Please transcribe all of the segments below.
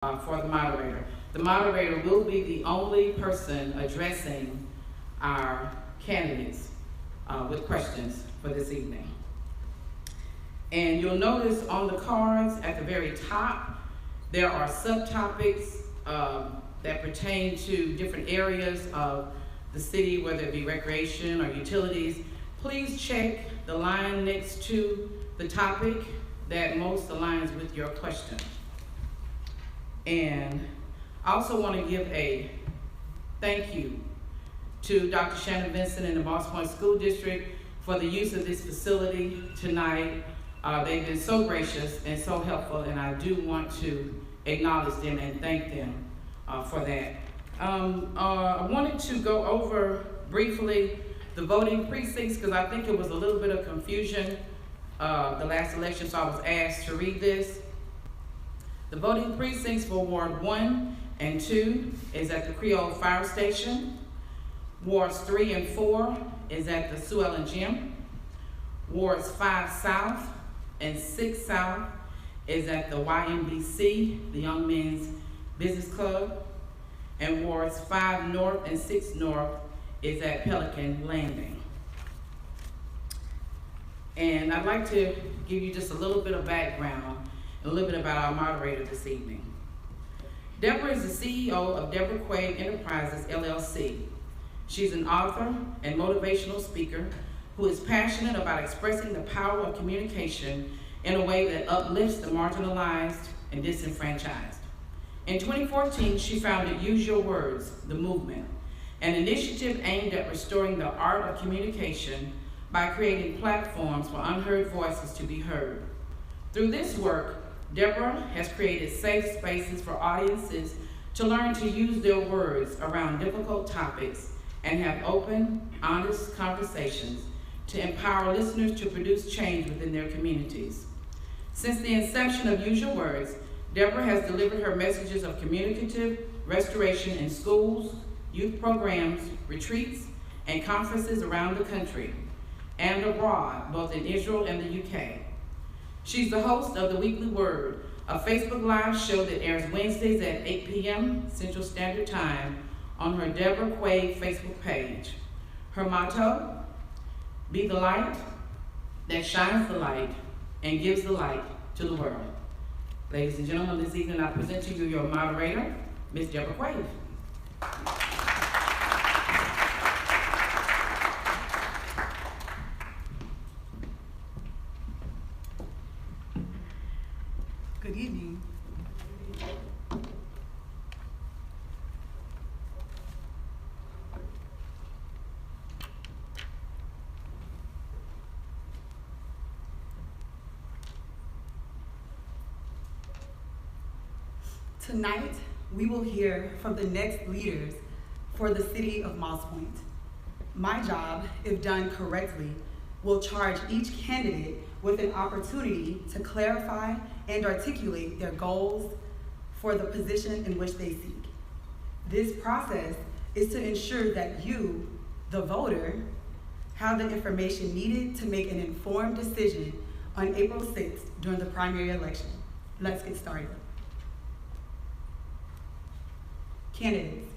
for the moderator. The moderator will be the only person addressing our candidates with questions for this evening. And you'll notice on the cards at the very top, there are subtopics that pertain to different areas of the city, whether it be recreation or utilities. Please check the line next to the topic that most aligns with your question. And I also want to give a thank you to Dr. Shannon Vincent and the Moss Point School District for the use of this facility tonight. They've been so gracious and so helpful, and I do want to acknowledge them and thank them for that. I wanted to go over briefly the voting precincts because I think it was a little bit of confusion the last election, so I was asked to read this. The voting precincts for Ward 1 and 2 is at the Creole Fire Station. Wards 3 and 4 is at the Sue Ellen Gym. Wards 5 South and 6 South is at the YMBC, the Young Men's Business Club. And Wards 5 North and 6 North is at Pelican Landing. And I'd like to give you just a little bit of background, a little bit about our moderator this evening. Deborah is the CEO of Deborah Quaid Enterprises, LLC. She's an author and motivational speaker who is passionate about expressing the power of communication in a way that uplifts the marginalized and disenfranchised. In 2014, she founded Use Your Words, the movement, an initiative aimed at restoring the art of communication by creating platforms for unheard voices to be heard. Through this work, Deborah has created safe spaces for audiences to learn to use their words around difficult topics and have open, honest conversations to empower listeners to produce change within their communities. Since the inception of Use Your Words, Deborah has delivered her messages of communicative restoration in schools, youth programs, retreats, and conferences around the country and abroad, both in Israel and the UK. She's the host of The Weekly Word, a Facebook Live show that airs Wednesdays at 8 p.m. Central Standard Time on her Deborah Quaid Facebook page. Her motto, be the light that shines the light and gives the light to the world. Ladies and gentlemen, this evening I present to you your moderator, Ms. Deborah Quaid. Good evening. Tonight, we will hear from the next leaders for the city of Moss Point. My job, if done correctly, will charge each candidate with an opportunity to clarify and articulate their goals for the position in which they seek. This process is to ensure that you, the voter, have the information needed to make an informed decision on April 6th during the primary election. Let's get started. Candidates.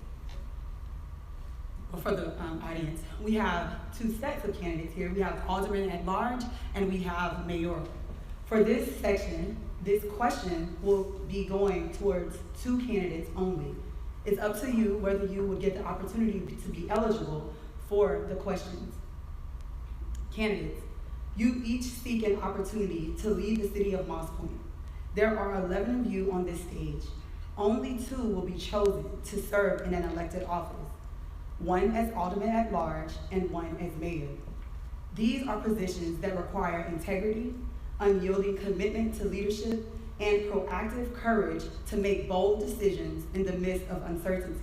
Well, for the audience, we have two sets of candidates here. We have Alderman-at-large and we have Mayoral. For this section, this question will be going towards two candidates only. It's up to you whether you would get the opportunity to be eligible for the questions. Candidates, you each seek an opportunity to lead the city of Moss Point. There are 11 of you on this stage. Only 2 will be chosen to serve in an elected office, one as Alderman-at-large and one as mayor. These are positions that require integrity, unyielding commitment to leadership, and proactive courage to make bold decisions in the midst of uncertainty.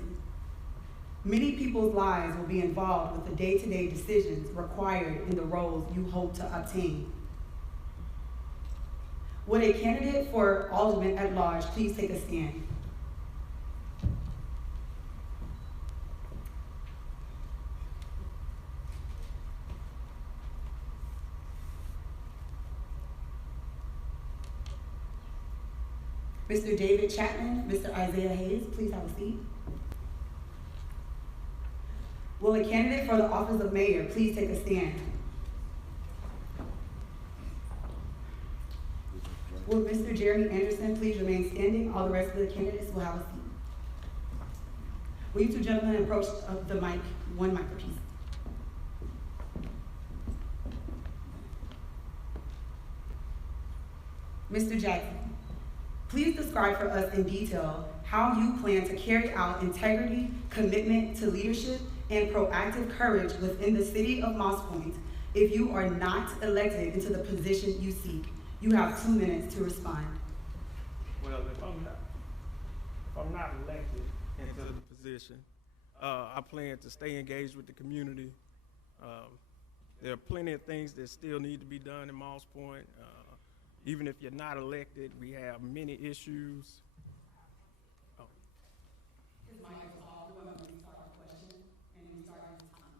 Many people's lives will be involved with the day-to-day decisions required in the roles you hope to obtain. Would a candidate for Alderman-at-large please take a stand? Mr. David Chapman, Mr. Isaiah Hayes, please have a seat. Will a candidate for the office of mayor please take a stand? Will Mr. Jeremy Anderson please remain standing? All the rest of the candidates will have a seat. Will you two gentlemen approach the mic, one mic apiece? Mr. Jackson, please describe for us in detail how you plan to carry out integrity, commitment to leadership, and proactive courage within the city of Moss Point if you are not elected into the position you seek. You have 2 minutes to respond. Well, if I'm not elected into the position, I plan to stay engaged with the community. There are plenty of things that still need to be done in Moss Point. Even if you're not elected, we have many issues. Oh. His mic is off. We're going to restart the question and then start your time.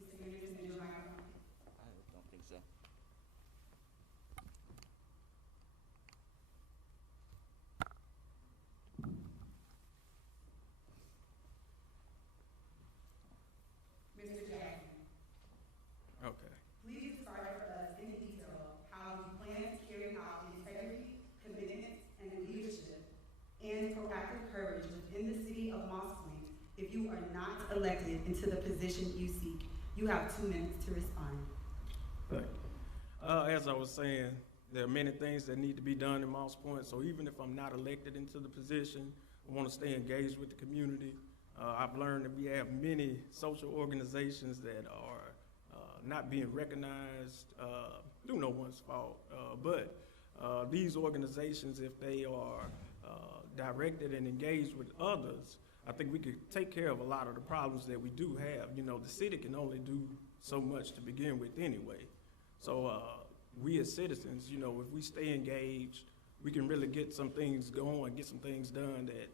Mr. Anderson, is your mic on? I don't think so. Mr. Jackson, Okay. please describe for us in detail how you plan to carry out integrity, commitment, and leadership, and proactive courage within the city of Moss Point if you are not elected into the position you seek. You have 2 minutes to respond. Thank you. As I was saying, there are many things that need to be done in Moss Point, so even if I'm not elected into the position, I want to stay engaged with the community. I've learned that we have many social organizations that are not being recognized through no one's fault, but these organizations, if they are directed and engaged with others, I think we could take care of a lot of the problems that we do have. You know, the city can only do so much to begin with anyway. So we as citizens, you know, if we stay engaged, we can really get some things going, get some things done that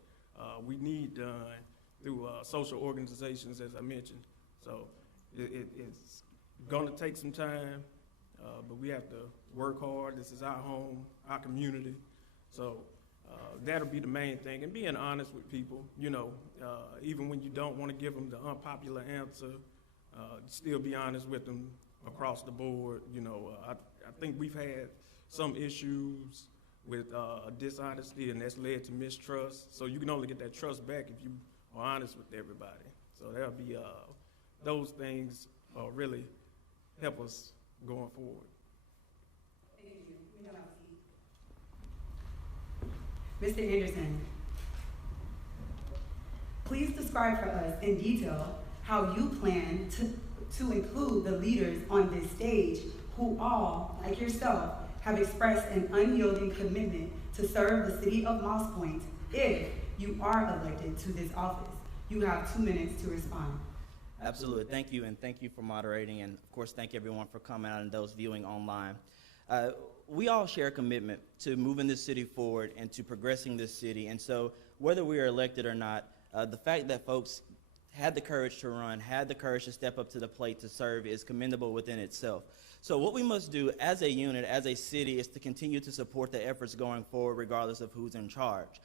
we need done through social organizations, as I mentioned. So it's gonna take some time, but we have to work hard. This is our home, our community. So that'll be the main thing. And being honest with people, you know, even when you don't want to give them the unpopular answer, still be honest with them across the board. You know, I think we've had some issues with dishonesty, and that's led to mistrust. So you can only get that trust back if you are honest with everybody. So that'll be, those things really help us going forward. Thank you. You may have a seat. Mr. Anderson, please describe for us in detail how you plan to include the leaders on this stage who all, like yourself, have expressed an unyielding commitment to serve the city of Moss Point if you are elected to this office. You have 2 minutes to respond. Absolutely. Thank you, and thank you for moderating, and of course, thank everyone for coming out and those viewing online. We all share a commitment to moving this city forward and to progressing this city, and so whether we are elected or not, the fact that folks had the courage to run, had the courage to step up to the plate to serve is commendable within itself. So what we must do as a unit, as a city, is to continue to support the efforts going forward regardless of who's in charge.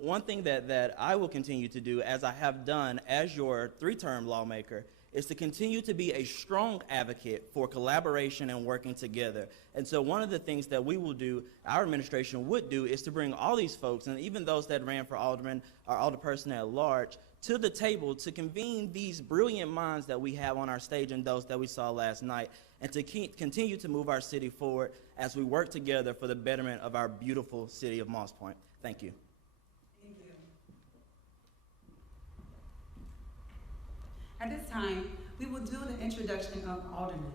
One thing that I will continue to do, as I have done as your 3-term lawmaker, is to continue to be a strong advocate for collaboration and working together. And so one of the things that we will do, our administration would do, is to bring all these folks, and even those that ran for alderman or alderperson at large, to the table to convene these brilliant minds that we have on our stage and those that we saw last night, and to continue to move our city forward as we work together for the betterment of our beautiful city of Moss Point. Thank you. Thank you. At this time, we will do the introduction of aldermen.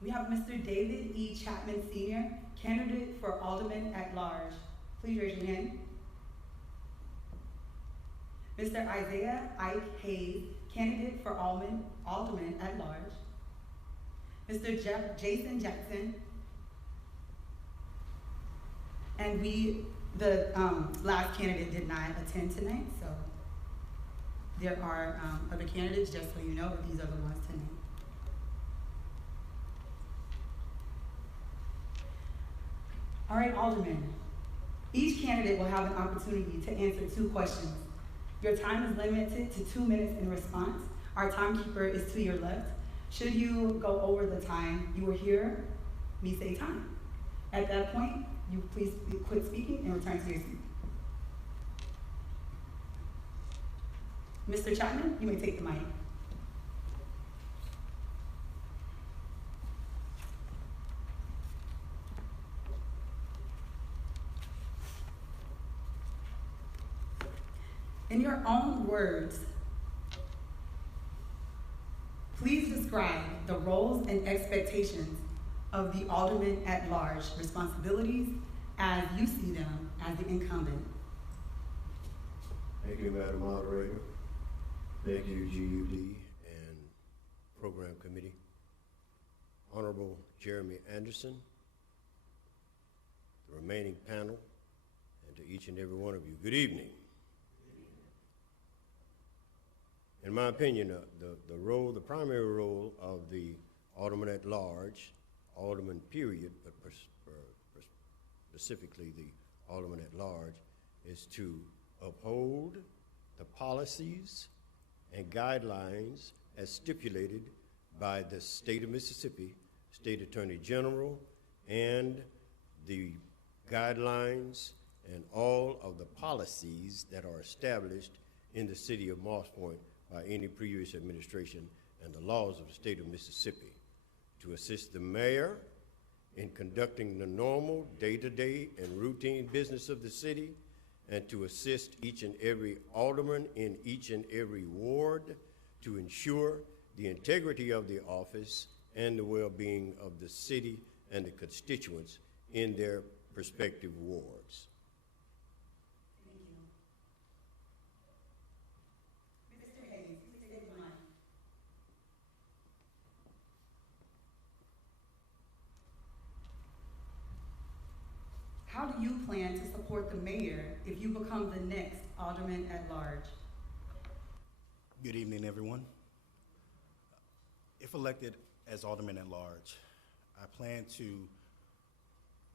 We have Mr. David E. Chapman, Sr., candidate for Alderman-at-large. Please raise your hand. Mr. Isaiah Ike Hayes, candidate for Alderman-at-large. Mr. Jason Jackson. And the last candidate did not attend tonight, so there are other candidates, just so you know, but these are the ones tonight. All right, Alderman. Each candidate will have an opportunity to answer 2 questions. Your time is limited to 2 minutes in response. Our timekeeper is to your left. Should you go over the time, you will hear me say time. At that point, you please quit speaking and return to your seat. Mr. Chapman, you may take the mic. In your own words, please describe the roles and expectations of the Alderman-at-large responsibilities as you see them as the incumbent. Thank you, Madam Moderator. Thank you, GUD and Program Committee. Honorable Jeremy Anderson, the remaining panel, and to each and every one of you, good evening. In my opinion, the primary role of the Alderman-at-large, Alderman period, but specifically the Alderman-at-large, is to uphold the policies and guidelines as stipulated by the state of Mississippi, State Attorney General, and the guidelines and all of the policies that are established in the city of Moss Point by any previous administration and the laws of the state of Mississippi, to assist the mayor in conducting the normal day-to-day and routine business of the city, and to assist each and every alderman in each and every ward to ensure the integrity of the office and the well-being of the city and the constituents in their respective wards. How do you plan to support the mayor if you become the next Alderman-at-large? Good evening, everyone. If elected as Alderman-at-large, I plan to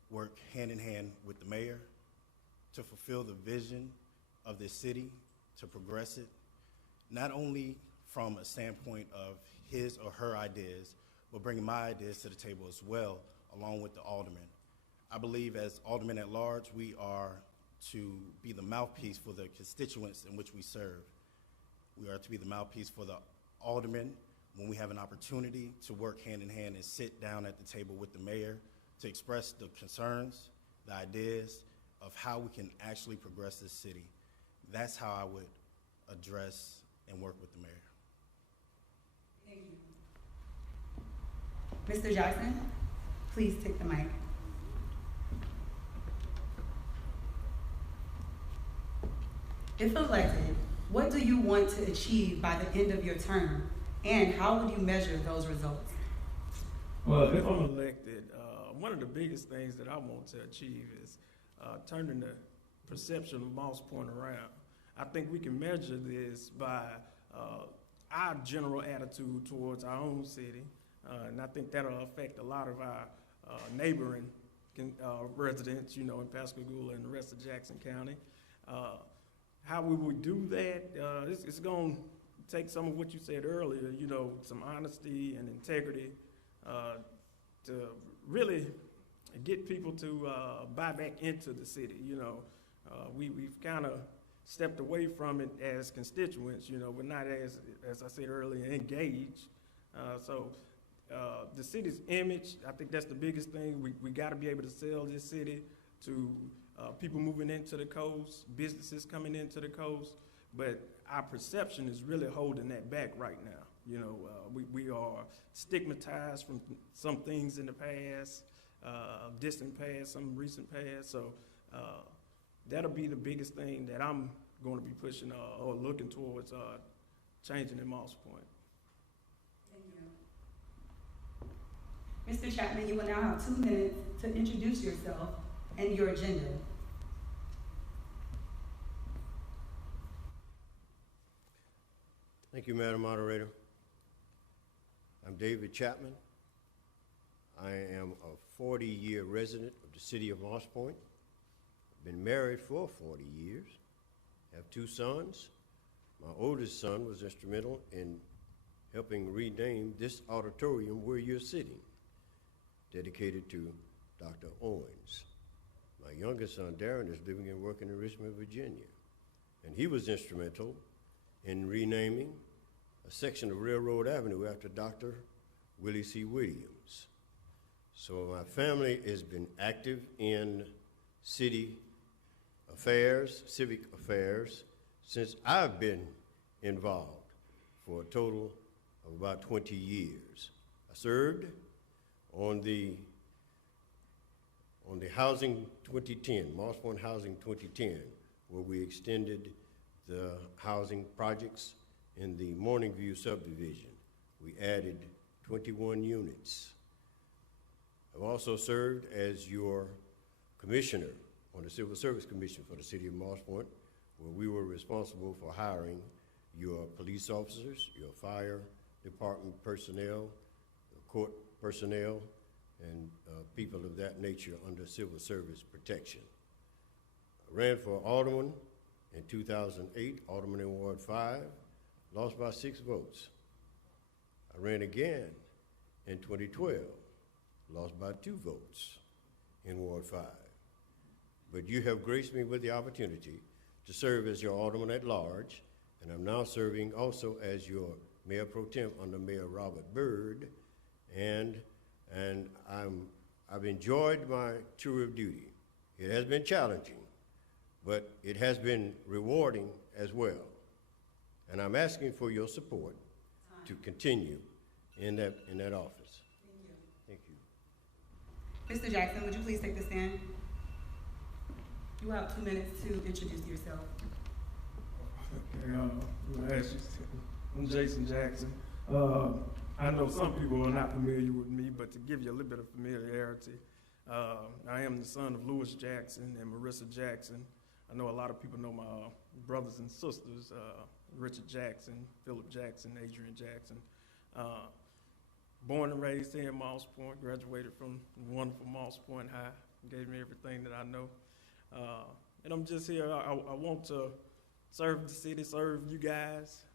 work hand in hand with the mayor to fulfill the vision of this city, to progress it, not only from a standpoint of his or her ideas, but bringing my ideas to the table as well, along with the aldermen. I believe as Alderman-at-large, we are to be the mouthpiece for the constituents in which we serve. We are to be the mouthpiece for the aldermen when we have an opportunity to work hand in hand and sit down at the table with the mayor to express the concerns, the ideas of how we can actually progress this city. That's how I would address and work with the mayor. Thank you. Mr. Jackson, please take the mic. If elected, what do you want to achieve by the end of your term, and how would you measure those results? Well, if I'm elected, one of the biggest things that I want to achieve is turning the perception of Moss Point around. I think we can measure this by our general attitude towards our own city, and I think that'll affect a lot of our neighboring residents, you know, in Pascagoula and the rest of Jackson County. How we would do that, it's going to take some of what you said earlier, you know, some honesty and integrity to really get people to buy back into the city. You know, we've kind of stepped away from it as constituents. You know, we're not as I said earlier, engaged. So the city's image, I think that's the biggest thing. We got to be able to sell this city to people moving into the coast, businesses coming into the coast, but our perception is really holding that back right now. You know, we are stigmatized from some things in the past, distant past, some recent past, so that'll be the biggest thing that I'm going to be pushing or looking towards changing in Moss Point. Thank you. Mr. Chapman, you will now have 2 minutes to introduce yourself and your agenda. Thank you, Madam Moderator. I'm David Chapman. I am a 40-year resident of the city of Moss Point. I've been married for 40 years. I have 2 sons. My oldest son was instrumental in helping rename this auditorium where you're sitting, dedicated to Dr. Owens. My youngest son, Darren, is living and working in Richmond, Virginia, and he was instrumental in renaming a section of Railroad Avenue after Dr. Willie C. Williams. So my family has been active in city affairs, civic affairs, since I've been involved for a total of about 20 years. I served on the Housing 2010, Moss Point Housing 2010, where we extended the housing projects in the Morningview subdivision. We added 21 units. I've also served as your commissioner on the Civil Service Commission for the city of Moss Point, where we were responsible for hiring your police officers, your fire department personnel, court personnel, and people of that nature under civil service protection. I ran for alderman in 2008, alderman in Ward 5, lost by 6 votes. I ran again in 2012, lost by 2 votes in Ward 5. But you have graced me with the opportunity to serve as your alderman-at-large, and I'm now serving also as your mayor pro tem under Mayor Robert Byrd, and I've enjoyed my tour of duty. It has been challenging, but it has been rewarding as well. And I'm asking for your support to continue in that office. Thank you. Thank you. Mr. Jackson, would you please take the stand? You have 2 minutes to introduce yourself. Okay, I'm Jason Jackson. I know some people are not familiar with me, but to give you a little bit of familiarity, I am the son of Louis Jackson and Marissa Jackson. I know a lot of people know my brothers and sisters, Richard Jackson, Philip Jackson, Adrian Jackson. Born and raised here in Moss Point, graduated from wonderful Moss Point High, gave me everything that I know. And I'm just here, I want to serve the city, serve you guys,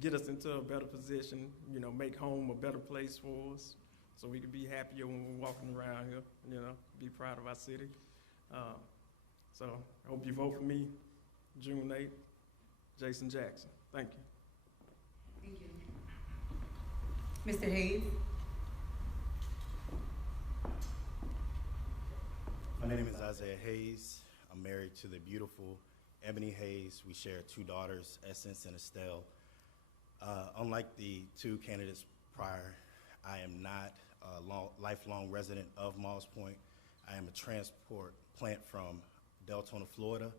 get us into a better position, make home a better place for us so we can be happier when we're walking around here, be proud of our city. So I hope you vote for me June 8th, Jason Jackson. Thank you. Thank you. Mr. Hayes? My name is Isaiah Hayes. I'm married to the beautiful Ebony Hayes. We share 2 daughters, Essence and Estelle. Unlike the 2 candidates prior, I am not a lifelong resident of Moss Point. I am a transport plant from Deltona, Florida,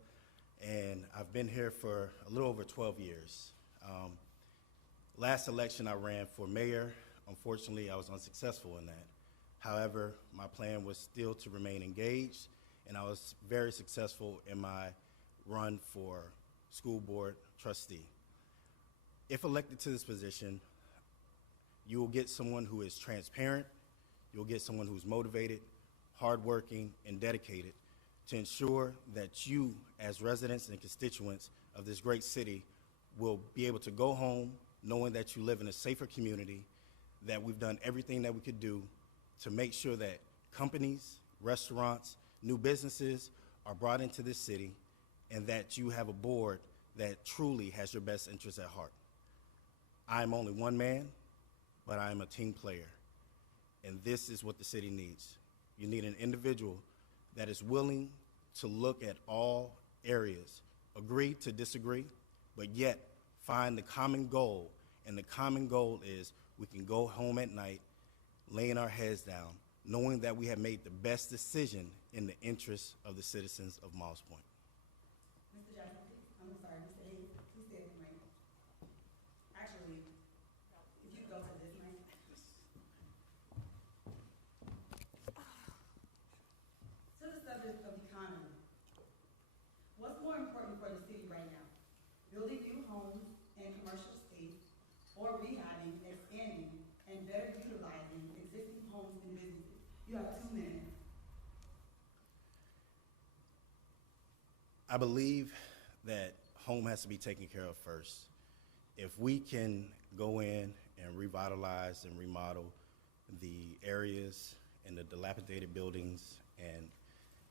and I've been here for a little over 12 years. Last election I ran for mayor. Unfortunately, I was unsuccessful in that. However, my plan was still to remain engaged, and I was very successful in my run for school board trustee. If elected to this position, you will get someone who is transparent, you'll get someone who's motivated, hardworking, and dedicated to ensure that you, as residents and constituents of this great city, will be able to go home knowing that you live in a safer community, that we've done everything that we could do to make sure that companies, restaurants, new businesses are brought into this city, and that you have a board that truly has your best interests at heart. I'm only one man, but I am a team player, and this is what the city needs. You need an individual that is willing to look at all areas, agree to disagree, but yet find the common goal, and the common goal is we can go home at night, laying our heads down, knowing that we have made the best decision in the interests of the citizens of Moss Point. Mr. Jackson, I'm sorry, Mr. Hayes, please stay at the mic. Actually, if you go to this mic. To the subject of economy, what's more important for the city right now? Building new homes and commercial space, or rehabbing, expanding, and better utilizing existing I believe that home has to be taken care of first. If we can go in and revitalize and remodel the areas and the dilapidated buildings and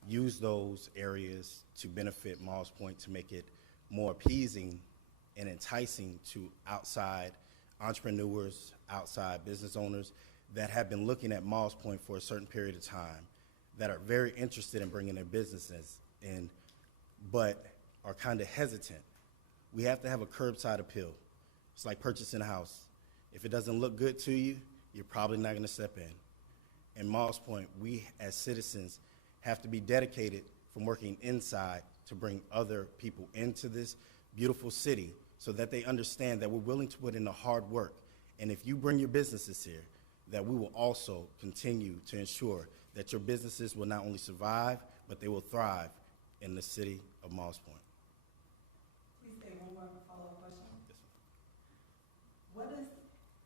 use those areas to benefit Malls Point to make it more appeasing and enticing to outside entrepreneurs, outside business owners that have been looking at Malls Point for a certain period of time, that are very interested in bringing their businesses in, but are kind of hesitant. We have to have a curbside appeal. It's like purchasing a house. If it doesn't look good to you, you're probably not going to step in. In Malls Point, we as citizens have to be dedicated from working inside to bring other people into this beautiful city so that they understand that we're willing to put in the hard work. And if you bring your businesses here, that we will also continue to ensure that your businesses will not only survive, but they will thrive in the city of Malls Point. Please say one more follow-up question. Yes, ma'am. What does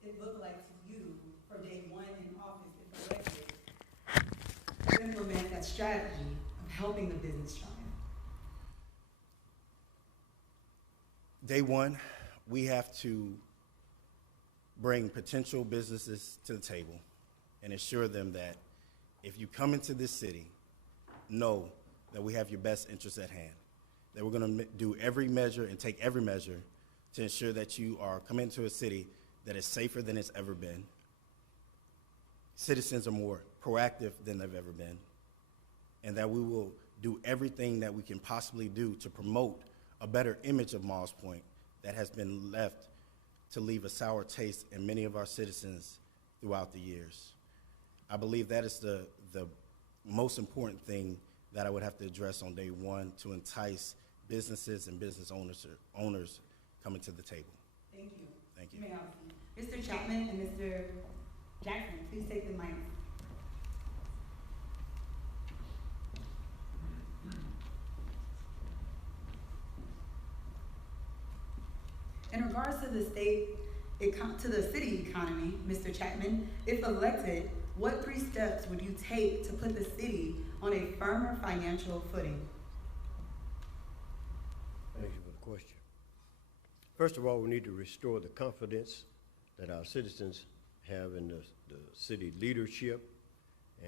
it look like to you for day one in office if elected to implement that strategy of helping the business thrive? Day one, we have to bring potential businesses to the table and assure them that if you come into this city, know that we have your best interests at hand, that we're going to do every measure and take every measure to ensure that you are coming to a city that is safer than it's ever been. Citizens are more proactive than they've ever been, and that we will do everything that we can possibly do to promote a better image of Malls Point that has been left to leave a sour taste in many of our citizens throughout the years. I believe that is the most important thing that I would have to address on day one to entice businesses and business owners coming to the table. Thank you. Thank you. You may have a seat. Mr. Chapman and Mr. Jackson, please take the mic. In regards to the city economy, Mr. Chapman, if elected, what 3 steps would you take to put the city on a firmer financial footing? Thank you for the question. First of all, we need to restore the confidence that our citizens have in the city leadership,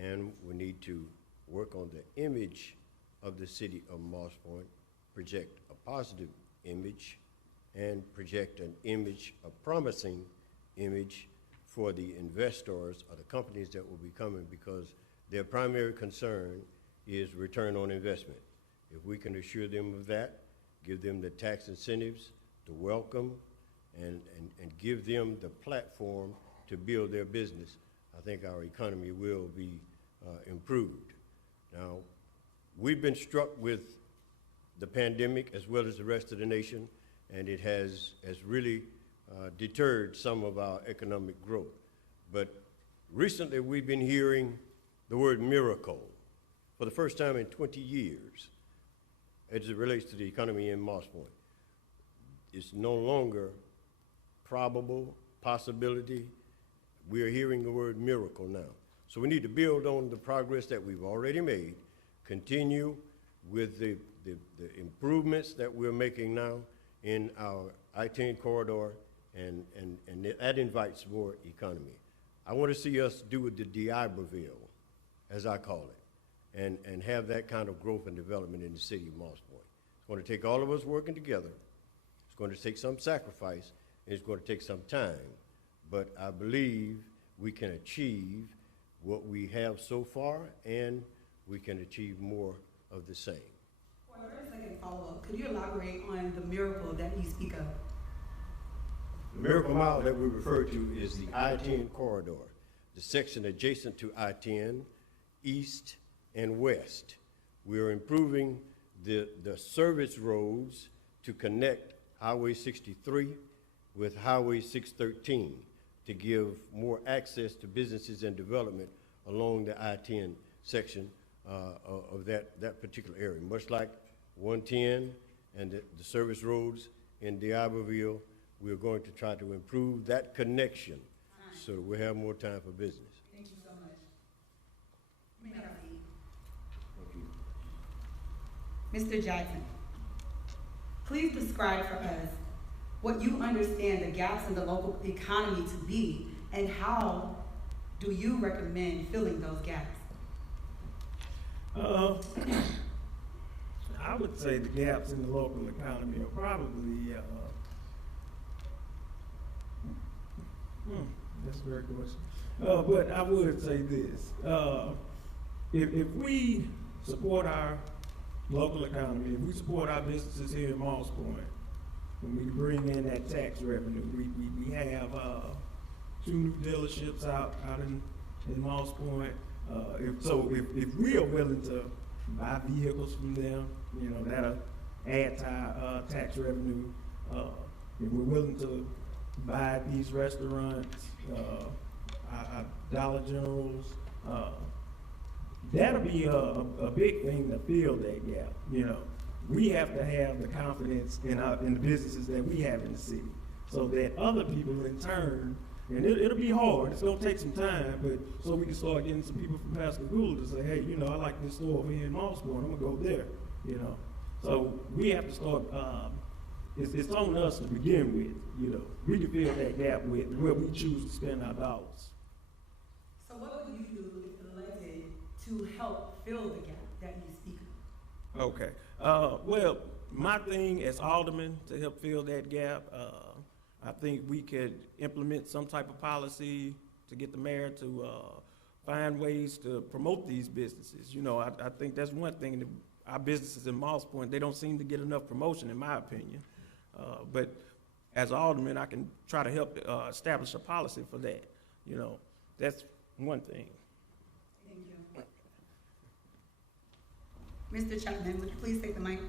and we need to work on the image of the city of Malls Point, project a positive image, and project an image, a promising image for the investors or the companies that will be coming, because their primary concern is return on investment. If we can assure them of that, give them the tax incentives to welcome and give them the platform to build their business, I think our economy will be improved. Now, we've been struck with the pandemic as well as the rest of the nation, and it has really deterred some of our economic growth. But recently we've been hearing the word miracle for the first time in 20 years as it relates to the economy in Malls Point. It's no longer probable, possibility. We are hearing the word miracle now. So we need to build on the progress that we've already made, continue with the improvements that we're making now in our I-10 corridor, and that invites more economy. I want to see us do the D'Iberville, as I call it, and have that kind of growth and development in the city of Malls Point. It's going to take all of us working together. It's going to take some sacrifice, and it's going to take some time. But I believe we can achieve what we have so far, and we can achieve more of the same. For a very second follow-up, could you elaborate on the miracle that you speak of? The Miracle Mile that we refer to is the I-10 corridor, the section adjacent to I-10, east and west. We are improving the service roads to connect Highway 63 with Highway 613 to give more access to businesses and development along the I-10 section of that particular area. Much like 110 and the service roads in D'Iberville, we're going to try to improve that connection so that we have more time for business. Thank you so much. You may have a seat. Thank you. Mr. Jackson, Please describe for us what you understand the gaps in the local economy to be, and how do you recommend filling those gaps? I would say the gaps in the local economy are probably, that's a great question. But I would say this, if we support our local economy, if we support our businesses here in Moss Point, and we bring in that tax revenue, we have 2 new dealerships out in Moss Point. If we are willing to buy vehicles from them, you know, that'll add to our tax revenue. If we're willing to buy these restaurants, our Dollar Generals, that'll be a big thing to fill that gap. You know, we have to have the confidence in the businesses that we have in the city, so that other people in turn. And it'll be hard, it's gonna take some time, but so we can start getting some people from Pascagoula to say, hey, you know, I like this store over here in Moss Point, I'm gonna go there, you know. So we have to start, it's on us to begin with, you know. We can fill that gap with where we choose to spend our dollars. So what would you do if elected to help fill the gap that you speak of? Okay, well, my thing as alderman to help fill that gap, I think we could implement some type of policy to get the mayor to find ways to promote these businesses. You know, I think that's one thing that our businesses in Moss Point, they don't seem to get enough promotion, in my opinion. But as alderman, I can try to help establish a policy for that. You know, that's one thing. Thank you. Mr. Chapman, would you please take the mic?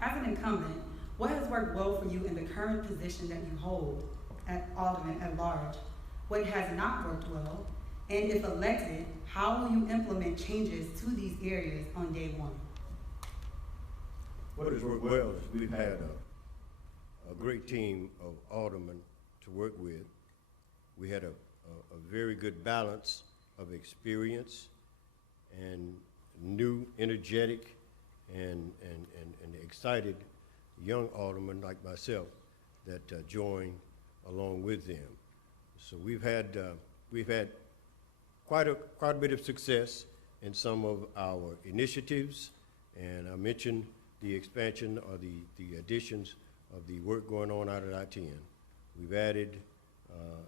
As an incumbent, what has worked well for you in the current position that you hold at Alderman-at-large? What has not worked well? And if elected, how will you implement changes to these areas on day one? What has worked well is we've had a great team of aldermen to work with. We had a very good balance of experience and new, energetic, and excited young aldermen like myself that joined along with them. So we've had quite a bit of success in some of our initiatives, and I mentioned the expansion or the additions of the work going on out at I-10. We've added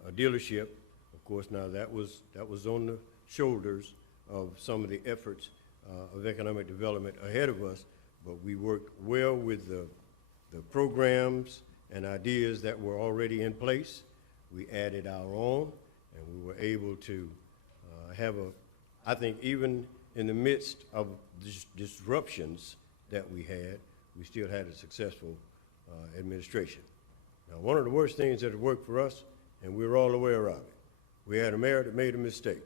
a dealership. Of course, now that was on the shoulders of some of the efforts of economic development ahead of us, but we worked well with the programs and ideas that were already in place. We added our own, and we were able to have I think even in the midst of disruptions that we had, we still had a successful administration. Now, one of the worst things that had worked for us, and we were all aware of it, we had a mayor that made a mistake.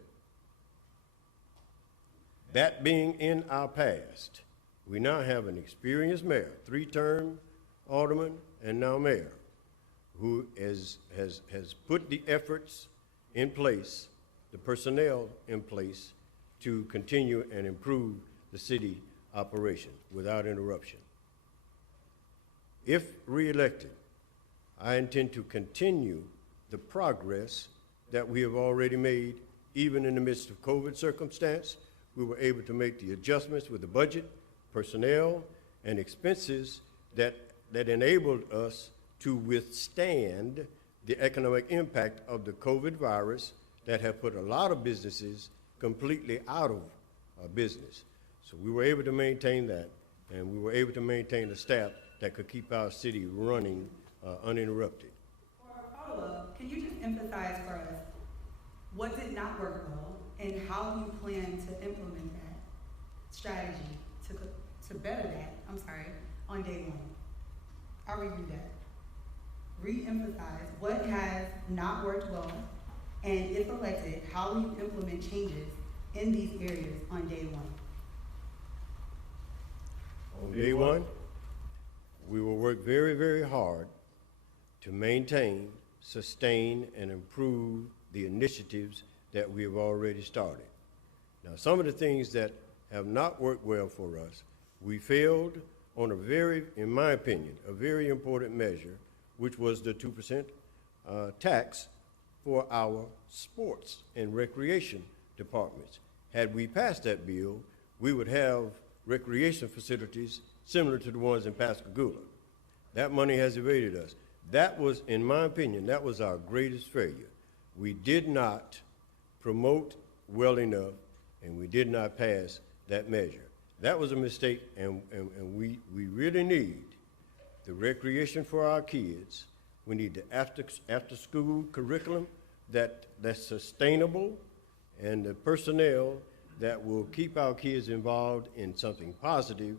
That being in our past, we now have an experienced mayor, 3-term alderman and now mayor, who has put the efforts in place, the personnel in place, to continue and improve the city operation without interruption. If reelected, I intend to continue the progress that we have already made, even in the midst of COVID circumstance. We were able to make the adjustments with the budget, personnel, and expenses that enabled us to withstand the economic impact of the COVID virus that have put a lot of businesses completely out of business. So we were able to maintain that, and we were able to maintain the staff that could keep our city running uninterrupted. For our follow-up, can you just emphasize for us what did not work well and how you plan to implement that strategy to better that, on day one? I'll review that. Re-emphasize what has not worked well, and if elected, how will you implement changes in these areas on day one? On day one, we will work very, very hard to maintain, sustain, and improve the initiatives that we have already started. Now, some of the things that have not worked well for us, we failed on a very, in my opinion, a very important measure, which was the 2% tax for our sports and recreation departments. Had we passed that bill, we would have recreation facilities similar to the ones in Pascagoula. That money has evaded us. That was, in my opinion, that was our greatest failure. We did not promote well enough, and we did not pass that measure. That was a mistake, and we really need the recreation for our kids. We need the after-school curriculum that's sustainable, and the personnel that will keep our kids involved in something positive,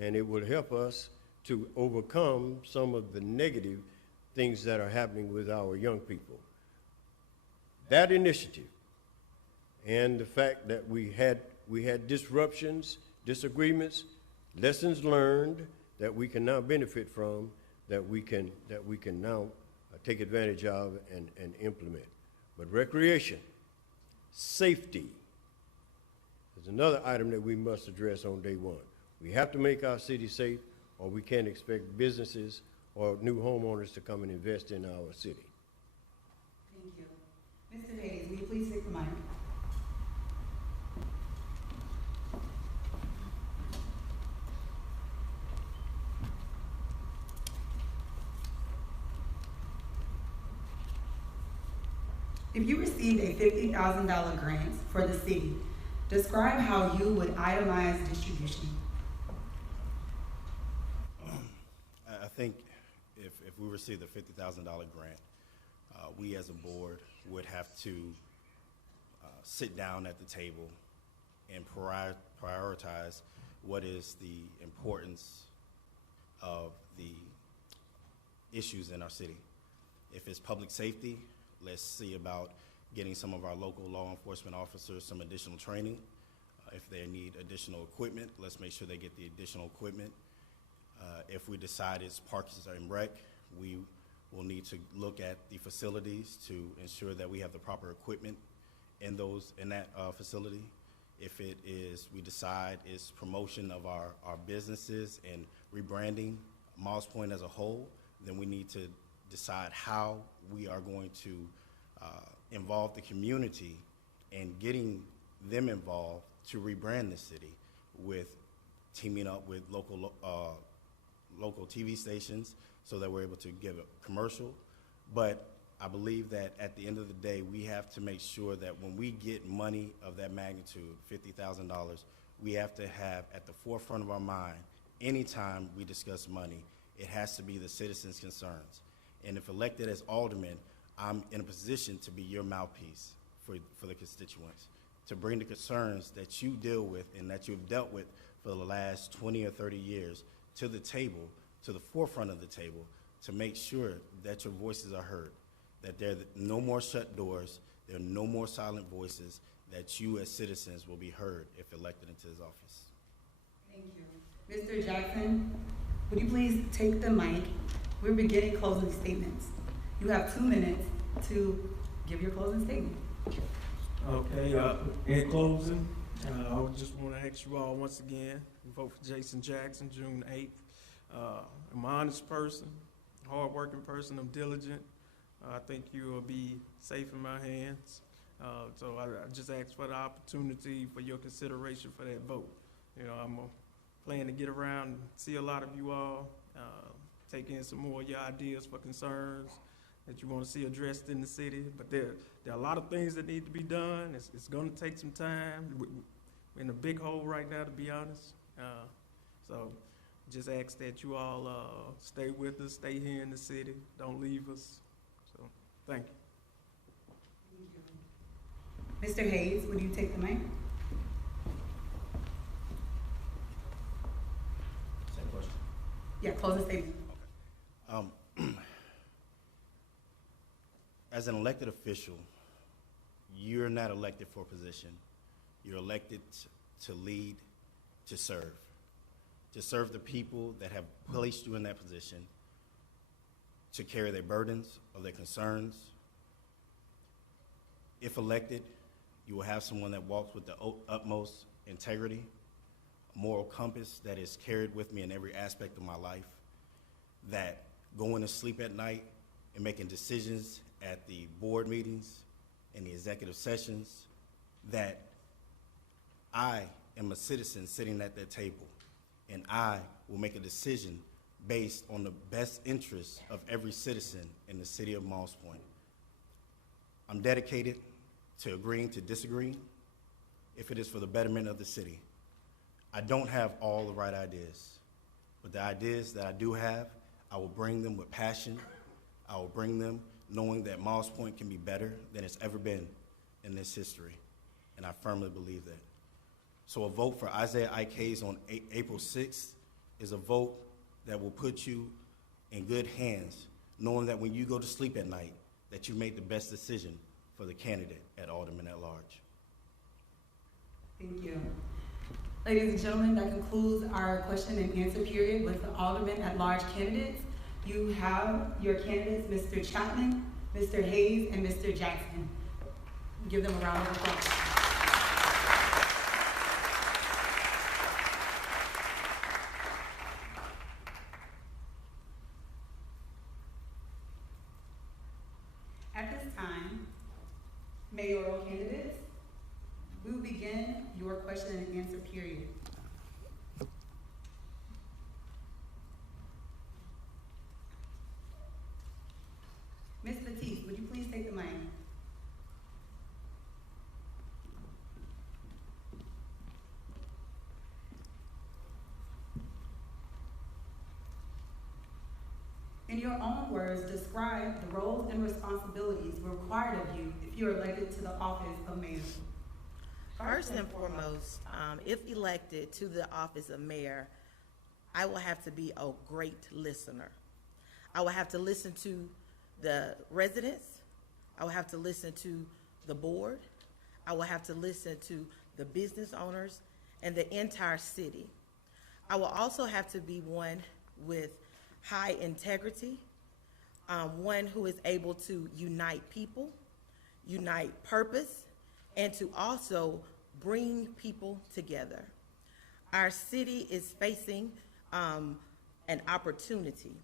and it will help us to overcome some of the negative things that are happening with our young people. That initiative and the fact that we had disruptions, disagreements, lessons learned that we can now benefit from, that we can now take advantage of and implement. But recreation, safety is another item that we must address on day one. We have to make our city safe, or we can't expect businesses or new homeowners to come and invest in our city. Thank you. Mr. Hayes, will you please take the mic? If you received a $50,000 grant for the city, describe how you would itemize distribution. I think if we received a $50,000 grant, we as a board would have to sit down at the table and prioritize what is the importance of the issues in our city. If it's public safety, let's see about getting some of our local law enforcement officers some additional training. If they need additional equipment, let's make sure they get the additional equipment. If we decide it's parks and rec, we will need to look at the facilities to ensure that we have the proper equipment in that facility. If it is, we decide it's promotion of our businesses and rebranding Miles Point as a whole, then we need to decide how we are going to involve the community and getting them involved to rebrand the city, with teaming up with local TV stations so that we're able to give a commercial. But I believe that at the end of the day, we have to make sure that when we get money of that magnitude, $50,000, we have to have at the forefront of our mind, anytime we discuss money, it has to be the citizens' concerns. And if elected as alderman, I'm in a position to be your mouthpiece for the constituents, to bring the concerns that you deal with and that you've dealt with for the last 20 or 30 years to the table, to the forefront of the table, to make sure that your voices are heard, that there are no more shut doors, there are no more silent voices, that you as citizens will be heard if elected into this office. Thank you. Mr. Jackson, would you please take the mic? We're beginning closing statements. You have 2 minutes to give your closing statement. Okay, in closing, I would just want to ask you all once again, vote for Jason Jackson, June 8th. I'm an honest person, hard-working person, I'm diligent. I think you will be safe in my hands. So I just ask for the opportunity for your consideration for that vote. You know, I'm planning to get around and see a lot of you all, take in some more of your ideas for concerns that you want to see addressed in the city. But there are a lot of things that need to be done. It's going to take some time. We're in a big hole right now, to be honest. So just ask that you all stay with us, stay here in the city, don't leave us. So thank you. Mr. Hayes, would you take the mic? Same question. Yeah, closing statement. As an elected official, you're not elected for a position. You're elected to lead, to serve. to serve the people that have placed you in that position, to carry their burdens or their concerns. If elected, you will have someone that walks with the utmost integrity, a moral compass that is carried with me in every aspect of my life, that going to sleep at night and making decisions at the board meetings and the executive sessions, that I am a citizen sitting at that table, and I will make a decision based on the best interests of every citizen in the city of Moss Point. I'm dedicated to agreeing to disagree if it is for the betterment of the city. I don't have all the right ideas, but the ideas that I do have, I will bring them with passion. I will bring them knowing that Moss Point can be better than it's ever been in this history, and I firmly believe that. So a vote for Isaiah Ike Hayes on April 6th is a vote that will put you in good hands, knowing that when you go to sleep at night, that you made the best decision for the candidate at Alderman-at-large. Thank you. Ladies and gentlemen, that concludes our question and answer period with the Alderman-at-large candidates. You have your candidates, Mr. Chapman, Mr. Hayes, and Mr. Jackson. Give them a round of applause. At this time, mayoral candidates, we will begin your question and answer period. Ms. Lateef, would you please take the mic? In your own words, describe the roles and responsibilities required of you if you are elected to the office of mayor. First and foremost, if elected to the office of mayor, I will have to be a great listener. I will have to listen to the residents. I will have to listen to the board. I will have to listen to the business owners and the entire city. I will also have to be one with high integrity, one who is able to unite people, unite purpose, and to also bring people together. Our city is facing an opportunity.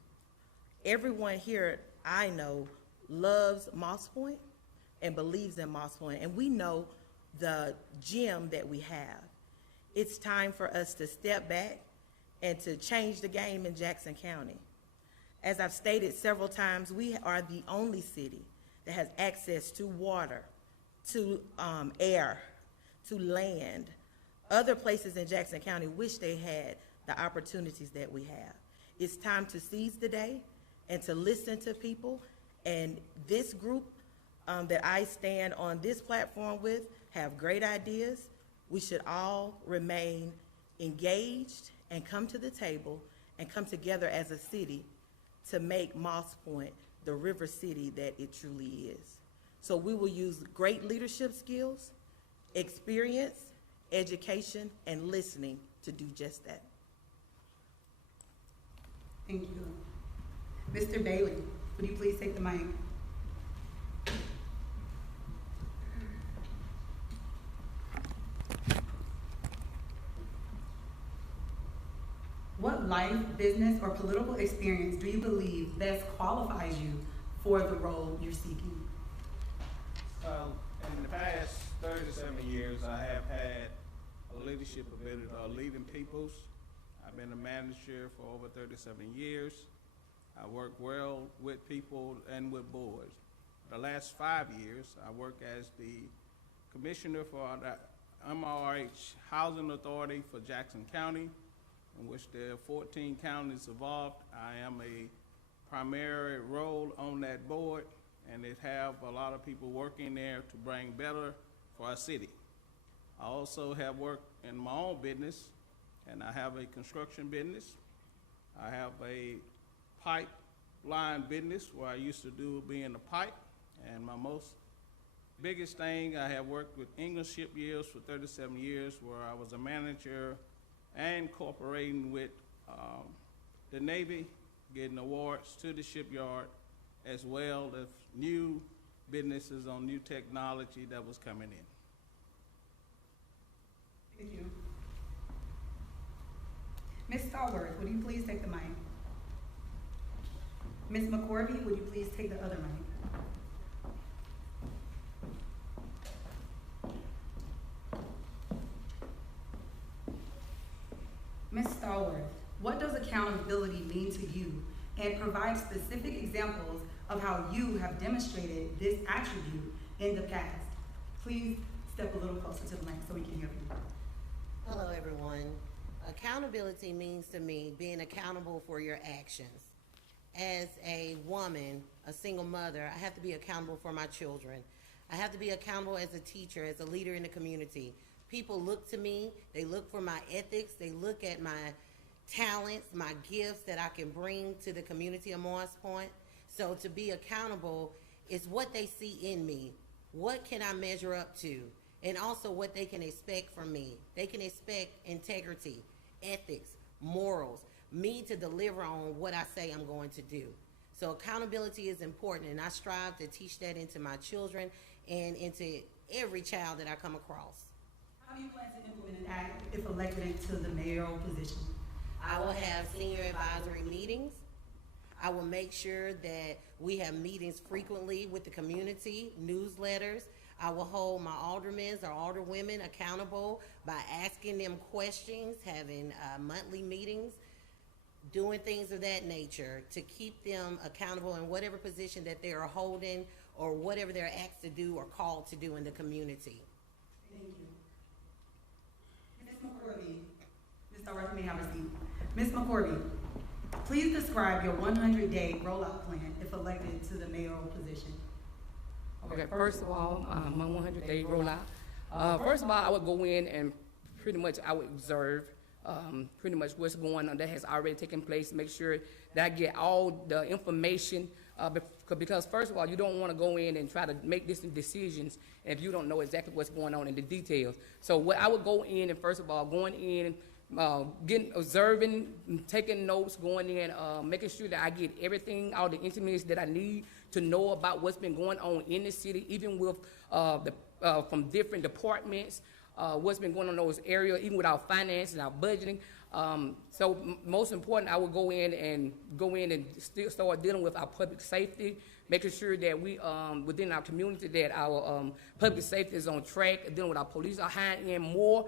Everyone here I know loves Moss Point and believes in Moss Point, and we know the gem that we have. It's time for us to step back and to change the game in Jackson County. As I've stated several times, we are the only city that has access to water, to air, to land. Other places in Jackson County wish they had the opportunities that we have. It's time to seize the day and to listen to people. And this group that I stand on this platform with have great ideas. We should all remain engaged and come to the table and come together as a city to make Moss Point the river city that it truly is. So we will use great leadership skills, experience, education, and listening to do just that. Thank you. Mr. Bailey, would you please take the mic? What life, business, or political experience do you believe best qualifies you for the role you're seeking? In the past 37 years, I have had a leadership ability of leading peoples. I've been a manager for over 37 years. I work well with people and with boards. The last 5 years, I work as the commissioner for the MRH Housing Authority for Jackson County, in which there are 14 counties involved. I am a primary role on that board, and it have a lot of people working there to bring better for our city. I also have worked in my own business, and I have a construction business. I have a pipeline business where I used to do being a pipe, and my biggest thing, I have worked with English shipyards for 37 years, where I was a manager and cooperating with the Navy, getting awards to the shipyard, as well as new businesses on new technology that was coming in. Thank you. Ms. Stallworth, would you please take the mic? Ms. McCorvey, would you please take the other mic? Ms. Stallworth, what does accountability mean to you? And provide specific examples of how you have demonstrated this attribute in the past. Please step a little closer to the mic so we can hear you. Hello, everyone. Accountability means to me being accountable for your actions. As a woman, a single mother, I have to be accountable for my children. I have to be accountable as a teacher, as a leader in the community. People look to me, they look for my ethics, they look at my talents, my gifts that I can bring to the community of Morris Point. So to be accountable is what they see in me. What can I measure up to? And also what they can expect from me. They can expect integrity, ethics, morals, me to deliver on what I say I'm going to do. So accountability is important, and I strive to teach that into my children and into every child that I come across. How do you plan to implement an act if elected into the mayoral position? I will have senior advisory meetings. I will make sure that we have meetings frequently with the community, newsletters. I will hold my aldermen or alderwomen accountable by asking them questions, having monthly meetings, doing things of that nature to keep them accountable in whatever position that they are holding or whatever they're asked to do or called to do in the community. Thank you. Ms. McCorvey, Ms. Stallworth, you may have a seat. Ms. McCorvey, please describe your 100-day rollout plan if elected to the mayoral position. Okay, first of all, my 100-day rollout. First of all, I would go in and pretty much I would observe pretty much what's going on that has already taken place, make sure that I get all the information, because first of all, you don't want to go in and try to make different decisions if you don't know exactly what's going on in the details. So what I would go in and first of all, going in, observing, taking notes, going in, making sure that I get everything, all the information that I need to know about what's been going on in the city, even with from different departments, what's been going on in those areas, even with our finances, our budgeting. So most important, I would go in and still start dealing with our public safety, making sure that we, within our community, that our public safety is on track, dealing with our police, are hiring in more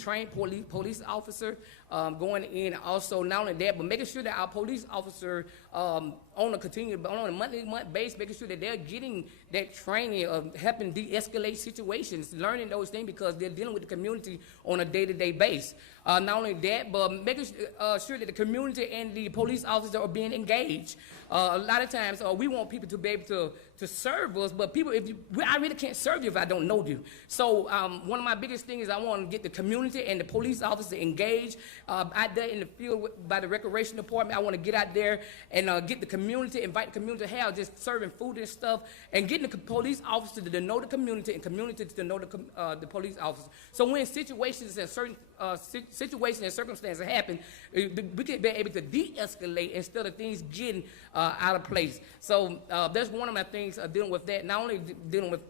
trained police officer, going in also, not only that, but making sure that our police officer on a monthly basis, making sure that they're getting that training of helping de-escalate situations, learning those things because they're dealing with the community on a day-to-day basis. Not only that, but making sure that the community and the police officers are being engaged. A lot of times, we want people to be able to serve us, but people, I really can't serve you if I don't know you. So one of my biggest things is I want to get the community and the police officers engaged out there in the field by the recreation department. I want to get out there and get the community, invite the community to have just serving food and stuff, and getting the police officers to know the community and community to know the police officers. So when situations and certain situations and circumstances happen, we can be able to de-escalate instead of things getting out of place. So that's one of my things, dealing with that, not only dealing with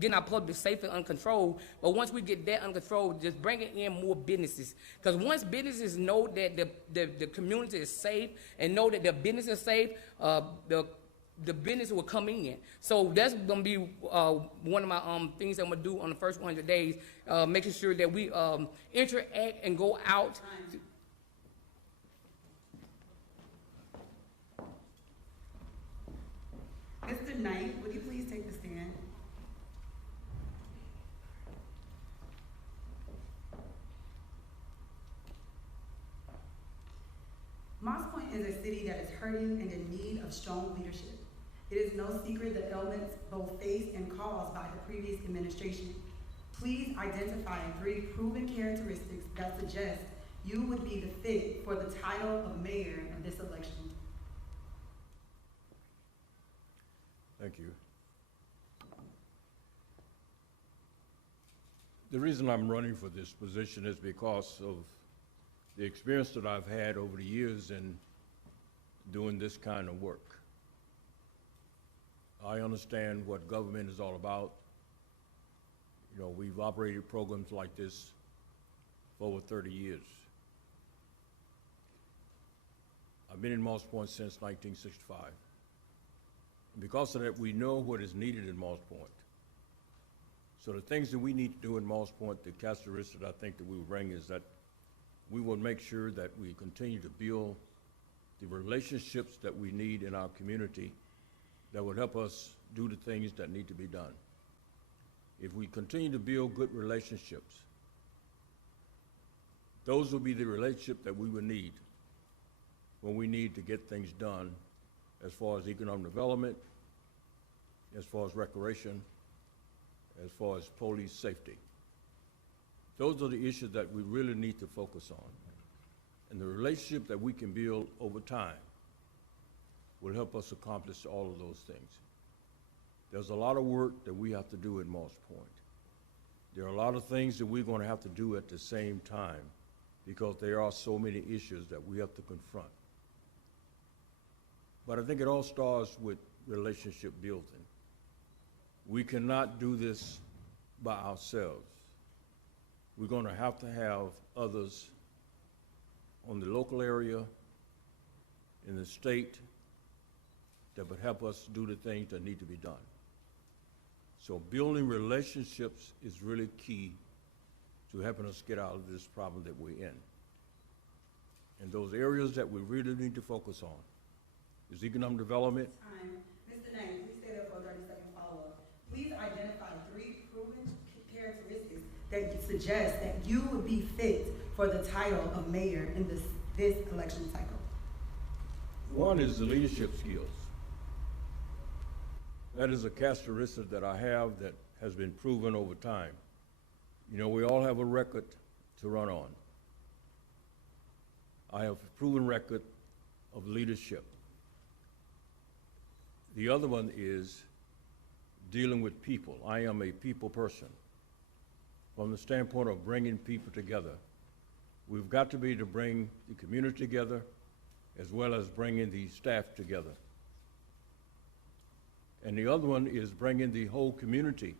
getting our public safety under control, but once we get that under control, just bringing in more businesses. Because once businesses know that the community is safe and know that their business is safe, the business will come in. So that's going to be one of my things I'm going to do on the first 100 days, making sure that we interact and go out. Mr. Knight, would you please take the stand? Moss Point is a city that is hurting and in need of strong leadership. It is no secret the ailments both faced and caused by the previous administration. Please identify 3 proven characteristics that suggest you would be the fit for the title of mayor in this election. Thank you. The reason I'm running for this position is because of the experience that I've had over the years in doing this kind of work. I understand what government is all about. You know, we've operated programs like this for over 30 years. I've been in Moss Point since 1965. And because of that, we know what is needed in Moss Point. So the things that we need to do in Moss Point, the characteristics I think that we will bring is that we will make sure that we continue to build the relationships that we need in our community that will help us do the things that need to be done. If we continue to build good relationships, those will be the relationships that we will need when we need to get things done as far as economic development, as far as recreation, as far as police safety. Those are the issues that we really need to focus on. And the relationship that we can build over time will help us accomplish all of those things. There's a lot of work that we have to do at Moss Point. There are a lot of things that we're going to have to do at the same time because there are so many issues that we have to confront. But I think it all starts with relationship building. We cannot do this by ourselves. We're going to have others on the local area, in the state, that would help us do the things that need to be done. So building relationships is really key to helping us get out of this problem that we're in. And those areas that we really need to focus on is economic development. Mr. Name, please stay there for a 30-second follow-up. Please identify 3 proven characteristics that suggest that you would be fit for the title of mayor in this election cycle. One is the leadership skills. That is a characteristic that I have that has been proven over time. You know, we all have a record to run on. I have a proven record of leadership. The other one is dealing with people. I am a people person. From the standpoint of bringing people together, we've got to be able to bring the community together as well as bringing the staff together. And the other one is bringing the whole community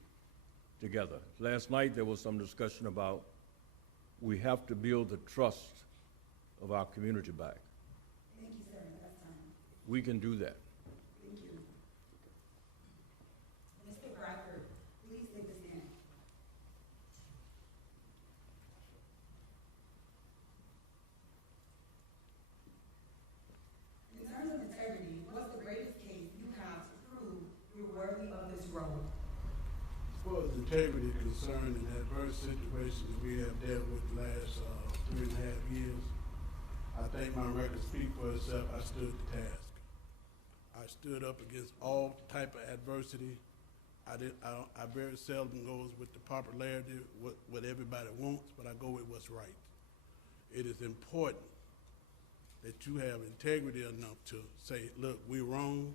together. Last night there was some discussion about we have to build the trust of our community back. Thank you, sir. That's time. We can do that. Thank you. Mr. Bradford, please take the stand. In terms of integrity, what's the greatest case you have to prove you're worthy of this role? As far as integrity is concerned, in adverse situations we have dealt with the last 3.5 years, I think my record speaks for itself. I stood the task. I stood up against all type of adversity. I very seldom goes with the popularity, what everybody wants, but I go with what's right. It is important that you have integrity enough to say, look, we're wrong.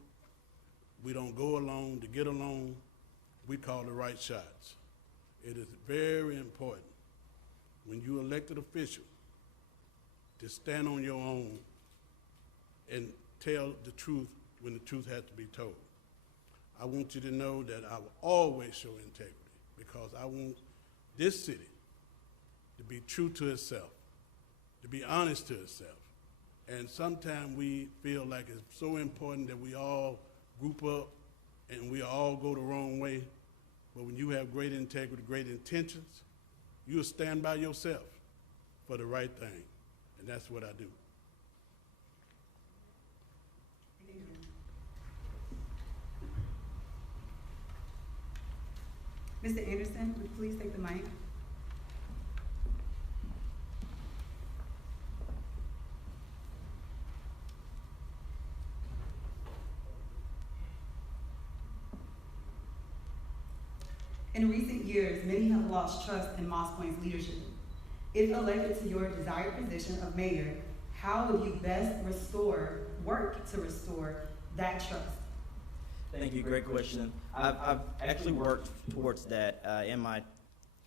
We don't go along to get along. We call the right shots. It is very important when you're elected official to stand on your own and tell the truth when the truth has to be told. I want you to know that I will always show integrity because I want this city to be true to itself, to be honest to itself. And sometimes we feel like it's so important that we all group up and we all go the wrong way. But when you have great integrity, great intentions, you'll stand by yourself for the right thing. And that's what I do. Mr. Anderson, would you please take the mic? In recent years, many have lost trust in Moss Point's leadership. If elected to your desired position of mayor, how would you best work to restore that trust? Thank you, great question. I've actually worked towards that in my